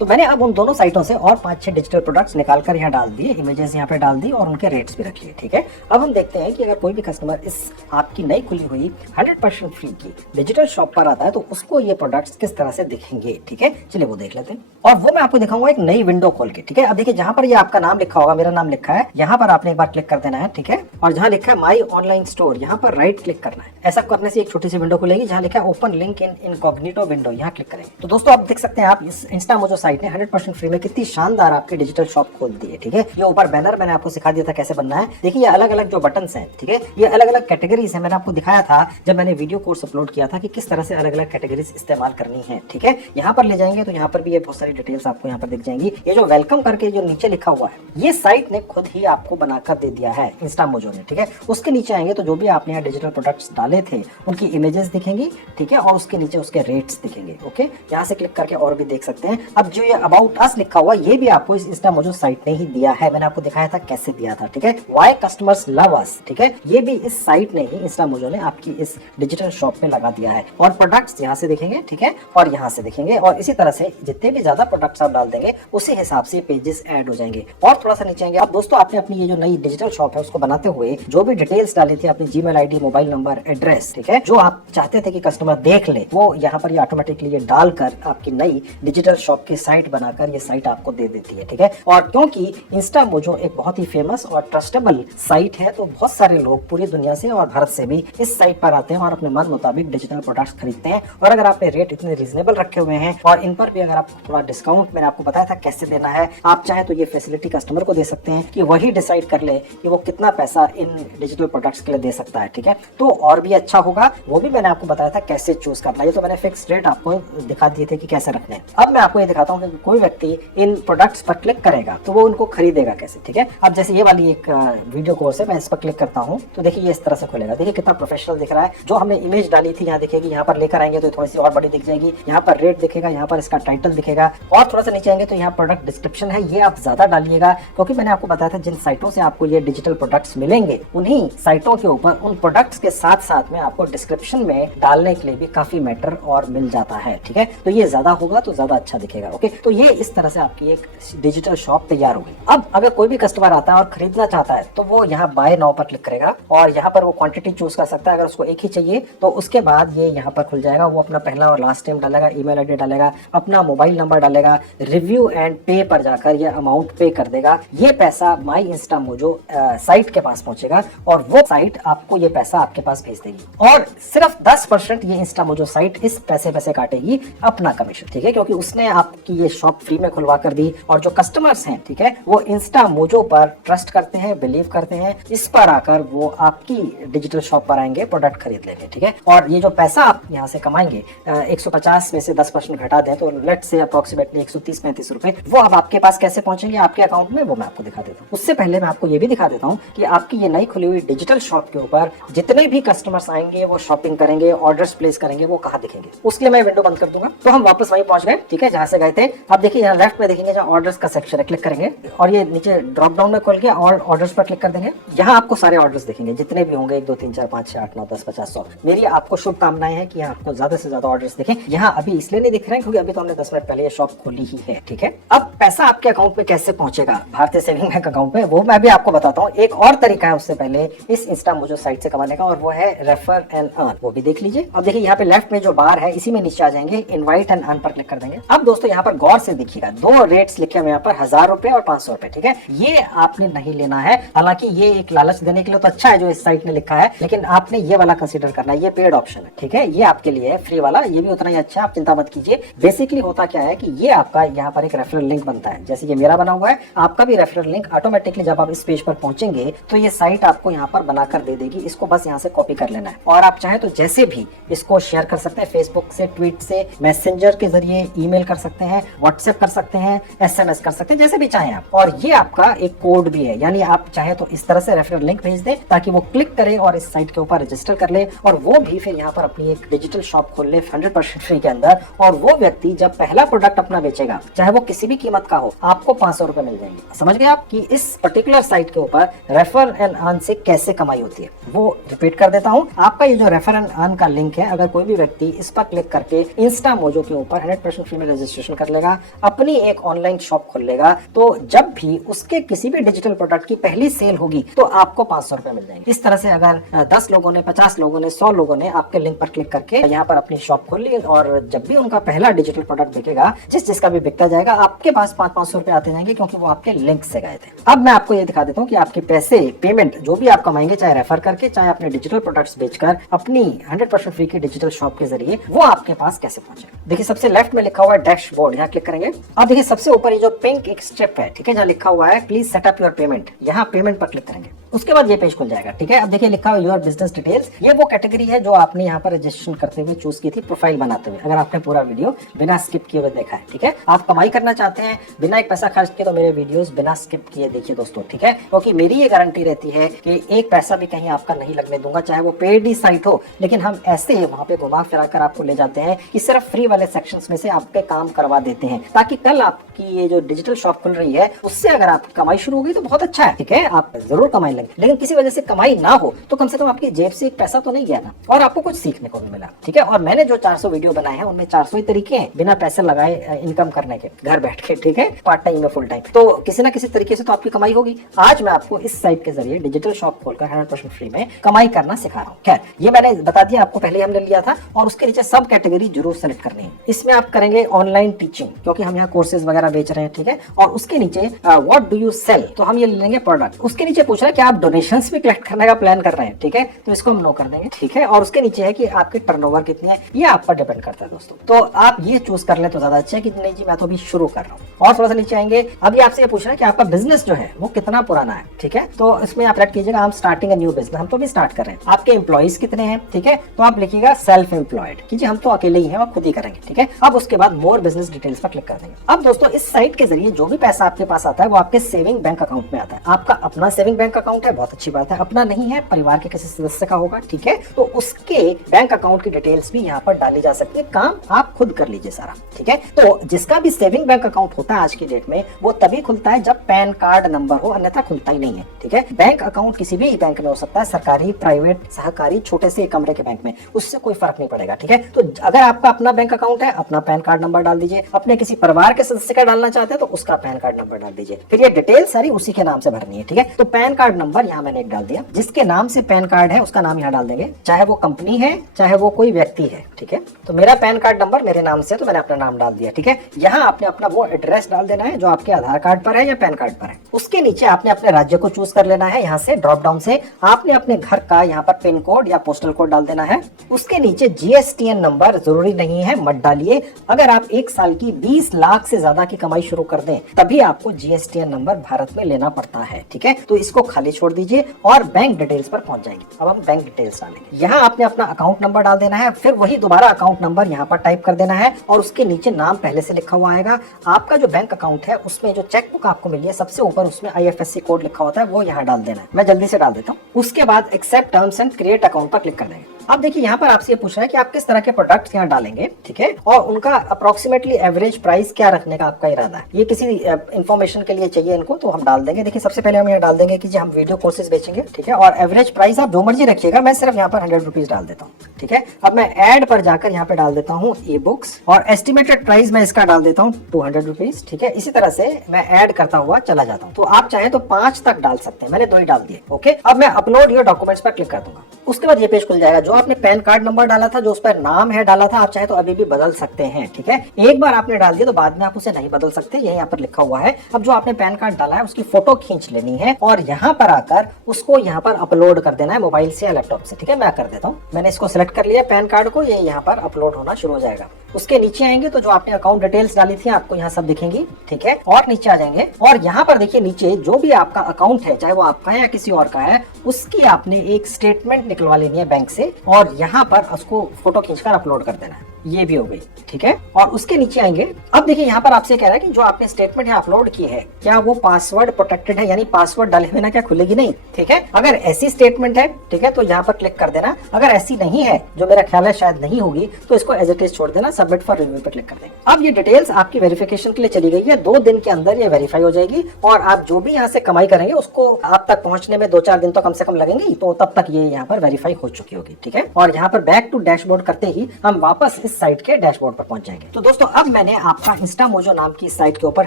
तो मैंने अब उन दोनों साइटों से और 5-6 डिजिटल प्रोडक्ट्स निकालकर यहाँ डाल दिए, इमेजेस यहाँ पे डाल दी, और उनके रेट्स भी रख लिए। ठीक है, अब हम देखते हैं कि अगर कोई भी कस्टमर इस आपकी नई खुली हुई 100% फ्री की डिजिटल शॉप पर आता है तो उसको ये प्रोडक्ट्स किस तरह से दिखेंगे। ठीक है, चलिए वो देख लेते हैं, और वो मैं आपको दिखाऊंगा एक नई विंडो खोल के। ठीक है, अब देखिए जहाँ पर ये आपका नाम लिखा होगा, मेरा नाम लिखा है, यहाँ पर आपने एक बार क्लिक कर देना है। ठीक है, और जहाँ लिखा है माई ऑनलाइन स्टोर, यहाँ पर राइट क्लिक करना है। ऐसा करने से एक छोटी सी विंडो खुलेगी जहाँ लिखा है open link in incognito window, यहाँ क्लिक करेंगे। तो दोस्तों आप देख सकते हैं, आप इस इंस्टामोजो साइट ने 100% फ्री में कितनी शानदार आपकी डिजिटल शॉप खोल दी है। ठीक है, ये ऊपर बैनर मैंने आपको सिखा दिया था कैसे बनना है। देखिए ये अलग अलग जो बटन्स हैं, ठीक है, ये अलग अलग कैटेगरीज है। मैंने आपको दिखाया था जब मैंने वीडियो कोर्स अपलोड किया था कि किस तरह से अलग अलग कैटेगरीज इस्तेमाल करनी है। ठीक है, यहाँ पर ले जाएंगे तो यहाँ पर भी ये बहुत सारी डिटेल्स आपको यहाँ पर दिख जाएंगी। ये जो वेलकम करके जो नीचे लिखा हुआ है, ये साइट ने खुद ही आपको बनाकर दे दिया है इंस्टामोजो ने। ठीक है, उसके नीचे आएंगे तो जो भी आपने यहाँ डिजिटल प्रोडक्ट्स डाले थे उनकी इमेजेस दिखेंगी। ठीक है, और उसके नीचे उसके रेट्स दिखेंगे। ओके, यहाँ से क्लिक करके और भी देख सकते हैं। अब जो ये अबाउट अबाउट अस लिखा हुआ, ये भी आपको इस इंस्टा मोजो साइट ने ही दिया है। मैंने आपको दिखाया था कैसे दिया था, ठीक है। व्हाई कस्टमर्स लव अस, ठीक है, ये भी इस साइट ने ही, इंस्टा मोजो ने आपकी इस डिजिटल शॉप में लगा दिया है। और प्रोडक्ट्स यहाँ से दिखेंगे, ठीक है, और यहाँ से दिखेंगे, और इसी तरह से जितने भी ज्यादा प्रोडक्ट्स आप डाल देंगे उसी हिसाब से पेजेस ऐड हो जाएंगे। और थोड़ा सा नीचे आएंगे। अब दोस्तों आपने अपनी ये जो नई डिजिटल शॉप है उसको बनाते हुए जो भी डिटेल्स डाली थी, अपनी Gmail ID, mobile number, address, ठीक है, जो आप चाहते थे कि कस्टमर देख ले, वो यहाँ पर ये ऑटोमेटिकली ये डालकर आपकी नई डिजिटल शॉप की साइट बनाकर ये साइट आपको दे देती है, ठीक है। और क्योंकि इंस्टा मोजो एक बहुत ही फेमस और ट्रस्टेबल साइट है, तो बहुत सारे लोग पूरी दुनिया से और भारत से भी इस साइट पर आते हैं और अपने मन मुताबिक डिजिटल प्रोडक्ट्स खरीदते हैं। और अगर आपने रेट इतने रीजनेबल रखे हुए हैं और इन पर भी अगर आप थोड़ा डिस्काउंट, मैंने आपको बताया था कैसे देना है, आप चाहे तो ये फैसिलिटी कस्टमर को दे सकते हैं कि वही डिसाइड कर ले कि वो कितना पैसा इन डिजिटल प्रोडक्ट्स के लिए दे सकता है, ठीक है। तो और भी अच्छा होगा, वो भी मैंने आपको बताया था कैसे चूज करना। ये तो मैंने फिक्स रेट आपको दिखा दिए थे कि कैसे रखने हैं। अब मैं आपको ये दिखाता हूँ कि कोई व्यक्ति इन प्रोडक्ट्स पर क्लिक करेगा तो वो उनको खरीदेगा कैसे, ठीक है। अब जैसे ये वाली एक वीडियो कोर्स है, मैं इस पर क्लिक करता हूँ तो देखिए ये इस तरह से खुलेगा। देखिए कितना प्रोफेशनल दिख रहा है। जो हमने इमेज डाली थी यहाँ दिखेगी, यहाँ पर लेकर आएंगे तो थोड़ी सी और बड़ी दिख जाएगी, यहाँ पर रेट दिखेगा, यहाँ पर इसका टाइटल दिखेगा। और थोड़ा सा नीचे आएंगे तो यहाँ प्रोडक्ट डिस्क्रिप्शन है, ये आप ज्यादा डालिएगा, क्योंकि मैंने आपको बताया था जिन साइटों से आपको ये डिजिटल प्रोडक्ट्स मिलेंगे उन्हीं साइटों के ऊपर उन प्रोडक्ट्स के साथ साथ में आपको डिस्क्रिप्शन में डालने के लिए भी काफी मैटर और मिल जाता है, ठीक है। तो ये ज्यादा होगा तो ज्यादा अच्छा दिखेगा, ओके। तो ये इस तरह से आपकी एक डिजिटल शॉप तैयार होगी। अब अगर कोई भी कस्टमर आता है और खरीदना चाहता है तो वो यहाँ बाय नाउ पर क्लिक करेगा और यहाँ पर वो क्वांटिटी चूज कर सकता है। अगर उसको एक ही चाहिए तो उसके बाद ये यहाँ पर खुल जाएगा। वो अपना पहला और लास्ट नेम डालेगा, ईमेल आईडी डालेगा, अपना मोबाइल नंबर डालेगा, रिव्यू एंड पे पर जाकर ये अमाउंट पे कर देगा। ये पैसा माई इंस्टा मोजो साइट के पास पहुंचेगा और वो साइट आपको ये पैसा आपके पास भेज देगी। और सिर्फ 10% ये इंस्टा मोजो साइट इस पैसे काटेगी अपना कमीशन, ठीक है, क्योंकि उसने आपकी ये शॉप फ्री में खुलवा कर दी। और जो कस्टमर्स हैं, ठीक है, वो इंस्टा मोजो पर ट्रस्ट करते हैं, बिलीव करते हैं, इस पर आकर वो आपकी डिजिटल शॉप पर आएंगे, प्रोडक्ट खरीद लेंगे, ठीक है। और ये जो पैसा आप यहाँ से कमाएंगे 150 में से 10% घटा दें तो लेट से अप्रोक्सीमेटली 130-135 रुपए, वो अब आपके पास कैसे पहुंचेंगे आपके अकाउंट में, वो मैं आपको दिखा देता हूँ। उससे पहले मैं आपको ये भी दिखा देता हूँ कि आपकी ये नई खुली हुई डिजिटल शॉप के ऊपर जितने भी कस्टमर्स आएंगे, वो शॉपिंग करेंगे, ऑर्डर्स प्लेस करेंगे, वो कहाँ दिखेंगे। उसके लिए मैं विंडो बंद कर दूंगा। तो हम वापस वहीं पहुंच गए, ठीक है, जहां से गए थे। अब देखिए यहाँ लेफ्ट में देखेंगे जहाँ ऑर्डर्स का सेक्शन है, क्लिक करेंगे और ये नीचे ड्रॉप डाउन में खोल के और ऑर्डर्स पर क्लिक कर देंगे। यहाँ आपको सारे ऑर्डर्स दिखेंगे जितने भी होंगे, 1 2 3 4 5 6 8 9 10 50 100। मेरी आपको शुभकामनाएं हैं कि आपको ज्यादा से ज्यादा ऑर्डर्स दिखें। यहाँ अभी इसलिए नहीं दिख रहे हैं क्योंकि अभी तो हमने 10 मिनट पहले ये शॉप खोली ही है, ठीक है। अब पैसा आपके अकाउंट में कैसे पहुंचेगा भारतीय सेविंग बैंक अकाउंट में, वो मैं भी आपको बताता हूँ। एक और तरीका है उससे पहले इस इंस्टा मोजो साइट से कमाने का, और वो है रेफर एंड अर्न, वो भी देख लीजिए। अब देखिए यहाँ पे लेफ्ट में जो बार है इसी में नीचे आ जाएंगे, इनवाइट एंड अर्न पर क्लिक कर देंगे। अब दोस्तों यहाँ पर गौर से देखिएगा, 2 रेट्स लिखे हुए यहाँ पर, 1000 रुपए और 500 रुपए, ठीक है। ये आपने नहीं लेना है, हालांकि ये एक लालच देने के लिए तो अच्छा है जो इस साइट ने लिखा है, लेकिन आपने ये वाला कंसीडर करना है। ये पेड ऑप्शन है, ठीक है, ये आपके लिए है फ्री वाला, ये भी उतना ही अच्छा, आप चिंता मत कीजिए। बेसिकली होता क्या है कि ये आपका यहाँ पर एक रेफरल लिंक बनता है, जैसे ये मेरा बना हुआ है, आपका भी रेफरल लिंक ऑटोमेटिकली जब आप इस पेज पर पहुंचेंगे तो ये साइट आपको यहाँ पर बनाकर दे देगी। इसको बस यहाँ से कॉपी कर लेना है और आप चाहे तो जैसे भी इसको शेयर कर सकते हैं, फेसबुक से, ट्वीट से, मैसेंजर के जरिए, ईमेल कर सकते हैं, व्हाट्सएप कर सकते हैं, एसएमएस कर सकते हैं, जैसे भी चाहें आप। और ये आपका एक कोड भी है, यानी आप चाहे तो इस तरह से रेफरल लिंक भेज दें ताकि वो क्लिक करे और इस साइट के ऊपर रजिस्टर कर ले और वो भी फिर यहाँ पर अपनी एक डिजिटल शॉप खोल ले 100% फ्री के अंदर। और वो व्यक्ति जब पहला प्रोडक्ट अपना बेचेगा, चाहे वो किसी भी कीमत का हो, आपको 500 रुपए मिल जाएंगे। समझ गए आप कि इस पर्टिकुलर साइट के ऊपर रेफर एंड अर्न से कैसे कमाई होती है। वो रिपीट कर देता हूँ, आपका ये जो रेफर एंड अर्न का लिंक है, अगर कोई भी व्यक्ति इस पर क्लिक करके इंस्टा मोजो के ऊपर 100% फ्री में रजिस्ट्रेशन कर लेगा, अपनी एक ऑनलाइन शॉप खोल लेगा, तो जब भी उसके किसी भी डिजिटल प्रोडक्ट की पहली सेल होगी तो आपको 500 रुपए मिल जाएंगे। इस तरह से अगर 10 लोगों ने, 50 लोगों ने, 100 लोगों ने आपके लिंक पर क्लिक करके यहाँ पर अपनी शॉप खोल ली और जब भी उनका पहला डिजिटल प्रोडक्ट बिकेगा, जिसका भी बिकता जाएगा, आपके पास 500 रुपए आते जाएंगे क्योंकि वो आपके लिंक से गए थे। अब मैं आपको ये दिखा देता हूँ कि आपके पैसे, पेमेंट जो भी आप कमाएंगे, चाहे रेफर करके, चाहे अपने डिजिटल प्रोडक्ट्स बेचकर, अपनी 100% फ्री की डिजिटल शॉप के जरिए, वो आपके पास कैसे पहुंचे। देखिए सबसे लेफ्ट में लिखा हुआ है डैशबोर्ड, यहाँ क्लिक करेंगे। अब देखिए सबसे ऊपर ये जो पिंक एक स्टेप है, ठीक है, जहाँ लिखा हुआ है प्लीज सेटअप योर पेमेंट, यहाँ पेमेंट पर क्लिक करेंगे। उसके बाद ये पेज खुल जाएगा, ठीक है। अब देखिए लिखा हुआ योर बिजनेस डिटेल्स, ये वो कैटेगरी है जो आपने यहाँ पर रजिस्ट्रेशन करते हुए चूज की थी, प्रोफाइल बनाते हुए, अगर आपने पूरा वीडियो बिना स्किप किए हुए देखा है, ठीक है। आप कमाई करना चाहते हैं बिना एक पैसा खर्च किए, तो मेरे वीडियोस बिना स्किप किए देखिए दोस्तों, ठीक है, क्योंकि मेरी ये गारंटी रहती है कि एक पैसा भी कहीं आपका नहीं लगने दूंगा, चाहे वो पेड ही साइट हो, लेकिन हम ऐसे वहां पे घुमा फिरा कर आपको ले जाते हैं कि सिर्फ फ्री वाले सेक्शंस में से आपके काम करवा देते हैं। ताकि कल आपकी ये जो डिजिटल शॉप खुल रही है उससे अगर आपकी कमाई शुरू होगी तो बहुत अच्छा है, ठीक है, आप जरूर कमाई लेंगे। लेकिन किसी वजह से कमाई ना हो तो कम से कम आपकी जेब से एक पैसा तो नहीं गया ना, और आपको कुछ सीखने को भी मिला, ठीक है। और मैंने जो 400 वीडियो बनाए हैं उनमें 400 ही तरीके हैं बिना पैसे लगाए इनकम करने के, घर बैठ के, ठीक है, पार्ट टाइम या फुल टाइम। तो किसी ना किसी तरीके से तो आपकी कमाई होगी। आज मैं आपको इस साइट के जरिए डिजिटल शॉप खोलकर 100% फ्री में कमाई करना सिखा रहा हूँ। खैर, ये मैंने बता दिया आपको, पहले हमने लिया था। और उसके नीचे सब कैटेगरी जरूर सेलेक्ट करनी है। इसमें आप करेंगे ऑनलाइन टीचिंग, क्योंकि हम यहाँ कोर्सेज वगैरह बेच रहे हैं, ठीक है। और उसके नीचे व्हाट डू यू सेल, तो हम ये ले लेंगे प्रोडक्ट। उसके नीचे पूछ रहा है कि आप डोनेशंस भी कलेक्ट करने का प्लान कर रहे हैं, ठीक है, तो इसको हम नो कर देंगे, ठीक है। और उसके नीचे है कि आपकी टर्नओवर कितनी है, ये आप पर डिपेंड करता है दोस्तों। तो आप ये चूज कर ले तो ज्यादा अच्छा है कि नहीं जी मैं तो अभी शुरू कर रहा हूँ। और थोड़ा सा नीचे आएंगे, अभी आपसे ये पूछ रहा है कि आपका बिजनेस जो है वो कितना पुराना है, ठीक है। तो इसमें आप रख कीजिएगा हम स्टार्टिंग अ न्यू बिजनेस, हम तो भी स्टार्ट कर रहे हैं। आपके एम्प्लॉइज कितने हैं, ठीक है, तो आप लिखिएगा सेल्फ एम्प्लॉयड, कीजिए हम तो अकेले ही हैं और खुद ही करेंगे, ठीक है। अब उसके बाद मोर बिजनेस डिटेल्स पर क्लिक कर देंगे। अब दोस्तों इस साइट के जरिए जो भी पैसा आपके पास आता है वो आपके सेविंग बैंक अकाउंट में आता है। आपका अपना सेविंग बैंक अकाउंट है, बहुत अच्छी बात है। अपना नहीं है, परिवार के किसी सदस्य का होगा, ठीक है, तो उसके बैंक अकाउंट की डिटेल्स भी यहाँ पर डाली जा सकती है। काम आप खुद कर लीजिए सारा, ठीक है। तो जिसका भी सेविंग बैंक अकाउंट होता है आज की डेट में वो तभी खुलता है जब पैन कार्ड नंबर हो, अन्यथा खुलता ही नहीं है, ठीक है। बैंक अकाउंट किसी भी बैंक में हो सकता है, सरकारी, प्राइवेट, सहकारी, छोटे से कमरे के बैंक में, उससे कोई फर्क नहीं पड़ेगा, ठीक है। तो अगर आपका अपना बैंक अकाउंट है, अपना पैन कार्ड नंबर डाल दीजिए। अपने किसी परिवार के सदस्य का डालना चाहते हैं तो उसका पैन कार्ड नंबर डाल दीजिए। फिर ये डिटेल सारी उसी के नाम से भरनी है, ठीक है। तो पैन कार्ड नंबर यहाँ मैंने एक डाल दिया, जिसके नाम से पैन कार्ड है उसका नाम यहाँ डाल देंगे, चाहे वो कंपनी है चाहे वो कोई व्यक्ति है, ठीक है। तो मेरा पैन कार्ड नंबर मेरे नाम से, तो मैंने अपना नाम डाल दिया, ठीक है। यहाँ आपने अपना वो एड्रेस डाल देना है जो आपके आधार कार्ड पर है या पैन कार्ड पर है। उसके नीचे आपने अपने राज्य को चूज कर लेना है, यहाँ से ड्रॉप डाउन से आपने अपने घर का यहाँ पर पिन कोड या पोस्टल कोड डाल देना है। उसके नीचे जीएसटीएन नंबर जरूरी नहीं है, मत डालिए। अगर आप एक साल की 20 लाख से ज्यादा की कमाई शुरू कर दें तभी आपको जीएसटीएन नंबर भारत में लेना पड़ता है, ठीक है। तो इसको खाली छोड़ दीजिए और बैंक डिटेल्स पर पहुंच जाएंगे। अब हम बैंक डिटेल्स डालेंगे। यहाँ आपने अपना अकाउंट नंबर डाल देना है, फिर वही दोबारा अकाउंट नंबर यहाँ पर टाइप कर देना है और उसके नीचे नाम पहले से लिखा हुआ आएगा। आपका जो बैंक अकाउंट है उसमें जो चेकबुक आपको मिली है सबसे ऊपर उसमें IFSC कोड लिखा होता है, वो यहाँ डाल देना है। मैं जल्दी से डाल देता हूँ। उसके बाद accept terms and create account पर क्लिक कर देंगे। अब देखिए यहाँ पर आपसे ये पूछ रहा है कि आप किस तरह के प्रोडक्ट्स यहाँ डालेंगे, ठीक है, और उनका अप्रोक्सीमेटली एवरेज प्राइस क्या रखने का आपका इरादा है। ये किसी इंफॉर्मेशन के लिए चाहिए इनको, तो हम डाल देंगे। देखिए सबसे पहले हम यहाँ डाल देंगे कि हम वीडियो कोर्सेज बेचेंगे, ठीक है, और एवरेज प्राइस आप जो मर्जी रखिएगा, मैं सिर्फ यहाँ पर 100 रुपीज डाल देता हूँ, ठीक है। अब मैं एड पर जाकर यहाँ पे डाल देता हूँ ई बुक्स और एस्टिमेटेड प्राइस मैं इसका डाल देता हूँ 200 रुपीज, ठीक है। इसी तरह से मैं ऐड करता हुआ चला जाता हूँ। तो आप चाहे तो 5 तक डाल सकते हैं, मैंने 2 ही डाल दिए, ओके। अब मैं अपलोड योर डॉक्यूमेंट्स पर क्लिक कर दूंगा। उसके बाद ये पेज खुल जाएगा। जो आपने पैन कार्ड नंबर डाला था, जो उस पर नाम है डाला था, आप चाहे तो अभी भी बदल सकते हैं, ठीक है। एक बार आपने डाल दिया तो बाद में आप उसे नहीं बदल सकते, ये यहाँ पर लिखा हुआ है। अब जो आपने पैन कार्ड डाला है उसकी फोटो खींच लेनी है और यहाँ पर आकर उसको यहाँ पर अपलोड कर देना है मोबाइल से या लैपटॉप से, ठीक है। मैं कर देता हूँ, मैंने इसको सिलेक्ट कर लिया पैन कार्ड को, ये यहाँ पर अपलोड होना शुरू हो जाएगा। उसके नीचे आएंगे तो जो आपने अकाउंट डिटेल्स डाली थी आपको यहाँ सब दिखेंगी, ठीक है। और नीचे आ जाएंगे और यहाँ पर देखिए नीचे जो भी आपका अकाउंट है, चाहे वो आपका है या किसी और का है, उसकी आपने एक स्टेटमेंट निकलवा लेनी है बैंक से और यहाँ पर उसको फोटो खींचकर अपलोड कर देना है। ये भी हो गई, ठीक है। और उसके नीचे आएंगे। अब देखिए यहाँ पर आपसे कह रहा है कि जो आपने स्टेटमेंट यहाँ अपलोड की है क्या वो पासवर्ड प्रोटेक्टेड है, यानी पासवर्ड डाले बिना क्या खुलेगी नहीं, ठीक है। अगर ऐसी स्टेटमेंट है, ठीक है, तो यहाँ पर क्लिक कर देना। अगर ऐसी नहीं है, जो मेरा ख्याल है शायद नहीं होगी, तो इसको एज इट इज छोड़ देना, सबमिट फॉर रिव्यू पर क्लिक कर देंगे। अब ये डिटेल्स आपकी वेरिफिकेशन के लिए चली गई है। 2 दिन के अंदर ये वेरीफाई हो जाएगी और आप जो भी यहाँ से कमाई करेंगे उसको आप तक पहुंचने में 2-4 दिन तो कम से कम लगेंगे, तो तब तक ये यहाँ पर वेरीफाई हो चुकी होगी, ठीक है। और यहाँ पर बैक टू डैशबोर्ड करते ही हम वापस इस साइट के डैशबोर्ड पर पहुंच जाएंगे। तो दोस्तों अब मैंने आपका इंस्टामोजो नाम की साइट के ऊपर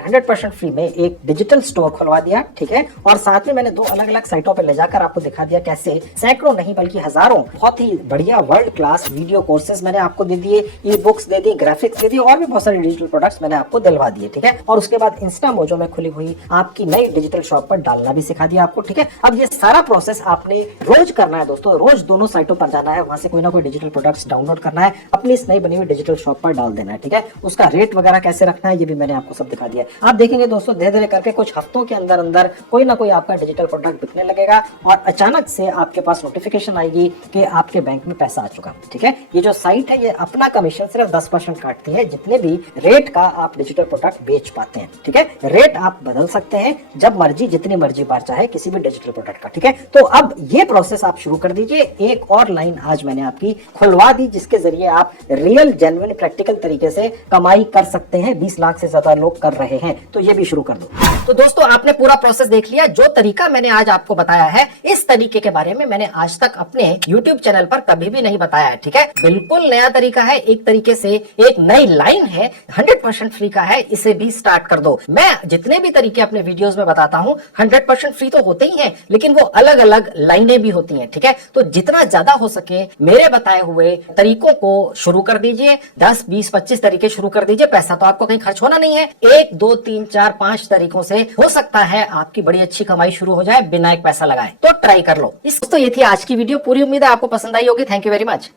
100% फ्री में एक डिजिटल स्टोर खुलवा दिया, ठीक है। और साथ में मैंने 2 अलग-अलग साइटों पर ले जाकर आपको दिखा दिया कैसे सैकड़ों नहीं बल्कि हजारों बहुत ही बढ़िया वर्ल्ड क्लास वीडियो कोर्सेज मैंने आपको दे दिए, ई बुक्स दे दी, ग्राफिक्स दे दी और भी बहुत सारे डिजिटल प्रोडक्ट्स मैंने आपको दिलवा दिए, ठीक है। और उसके बाद इंस्टामोजो में खुली हुई आपकी नई डिजिटल शॉप पर डालना भी सिखा दिया आपको, ठीक है। अब ये सारा प्रोसेस आपने रोज करना है दोस्तों, रोज दोनों साइटों पर जाना है, वहां से कोई ना कोई डिजिटल प्रोडक्ट्स डाउनलोड करना है, अपनी इस नई बनी हुई डिजिटल शॉप पर डाल देना है, ठीक है। उसका रेट वगैरह कैसे रखना है ये भी मैंने आपको सब दिखा दिया है। आप देखेंगे दोस्तों धीरे धीरे करके कुछ हफ्तों के अंदर अंदर कोई ना कोई आपका डिजिटल प्रोडक्ट बिकने लगेगा और अचानक से आपके पास नोटिफिकेशन आएगी कि आपके बैंक में पैसा आ चुका, ठीक है। ये जो साइट है ये अपना कमीशन सिर्फ 10% काटती है जितने भी रेट का आप डिजिटल प्रोडक्ट बेच पाते हैं, ठीक है। रेट आप बदल सकते हैं जब मर्जी, जितनी मर्जी बार चाहे किसी भी डिजिटल प्रोडक्ट का, ठीक है। तो अब ये प्रोसेस आप शुरू कर दीजिए। एक और लाइन आज मैंने आपकी खुलवा दी जिसके जरिए आप रियल रियल जेन्युइन प्रैक्टिकल तरीके से कमाई कर सकते हैं। 20 लाख से ज्यादा लोग कर रहे हैं, तो ये भी शुरू कर दो। तो दोस्तों, आपने पूरा प्रोसेस देख लिया। जो तरीका मैंने आज आपको बताया है, इस तरीके के बारे में मैंने आज तक अपने YouTube चैनल पर कभी भी नहीं बताया है। ठीक है, बिल्कुल नया तरीका है, एक तरीके से एक नई लाइन है, 100% फ्री का है। इसे भी स्टार्ट कर दो। मैं जितने भी तरीके अपने वीडियोस में बताता हूं 100% फ्री तो होते ही हैं, लेकिन वो अलग अलग लाइनें भी होती हैं। ठीक है, तो जितना ज्यादा हो सके मेरे बताए हुए तरीकों को शुरू कर दीजिए। 10, 20, 25 तरीके शुरू कर दीजिए। पैसा तो आपको कहीं खर्च होना नहीं है। 1, 2, 3, 4, 5 तरीकों से हो सकता है आपकी बड़ी अच्छी कमाई शुरू हो जाए बिना एक पैसा लगाए। तो ट्राई कर लो। दोस्तों, ये थी आज की वीडियो। पूरी उम्मीद है आपको पसंद आई होगी। Thank you very much.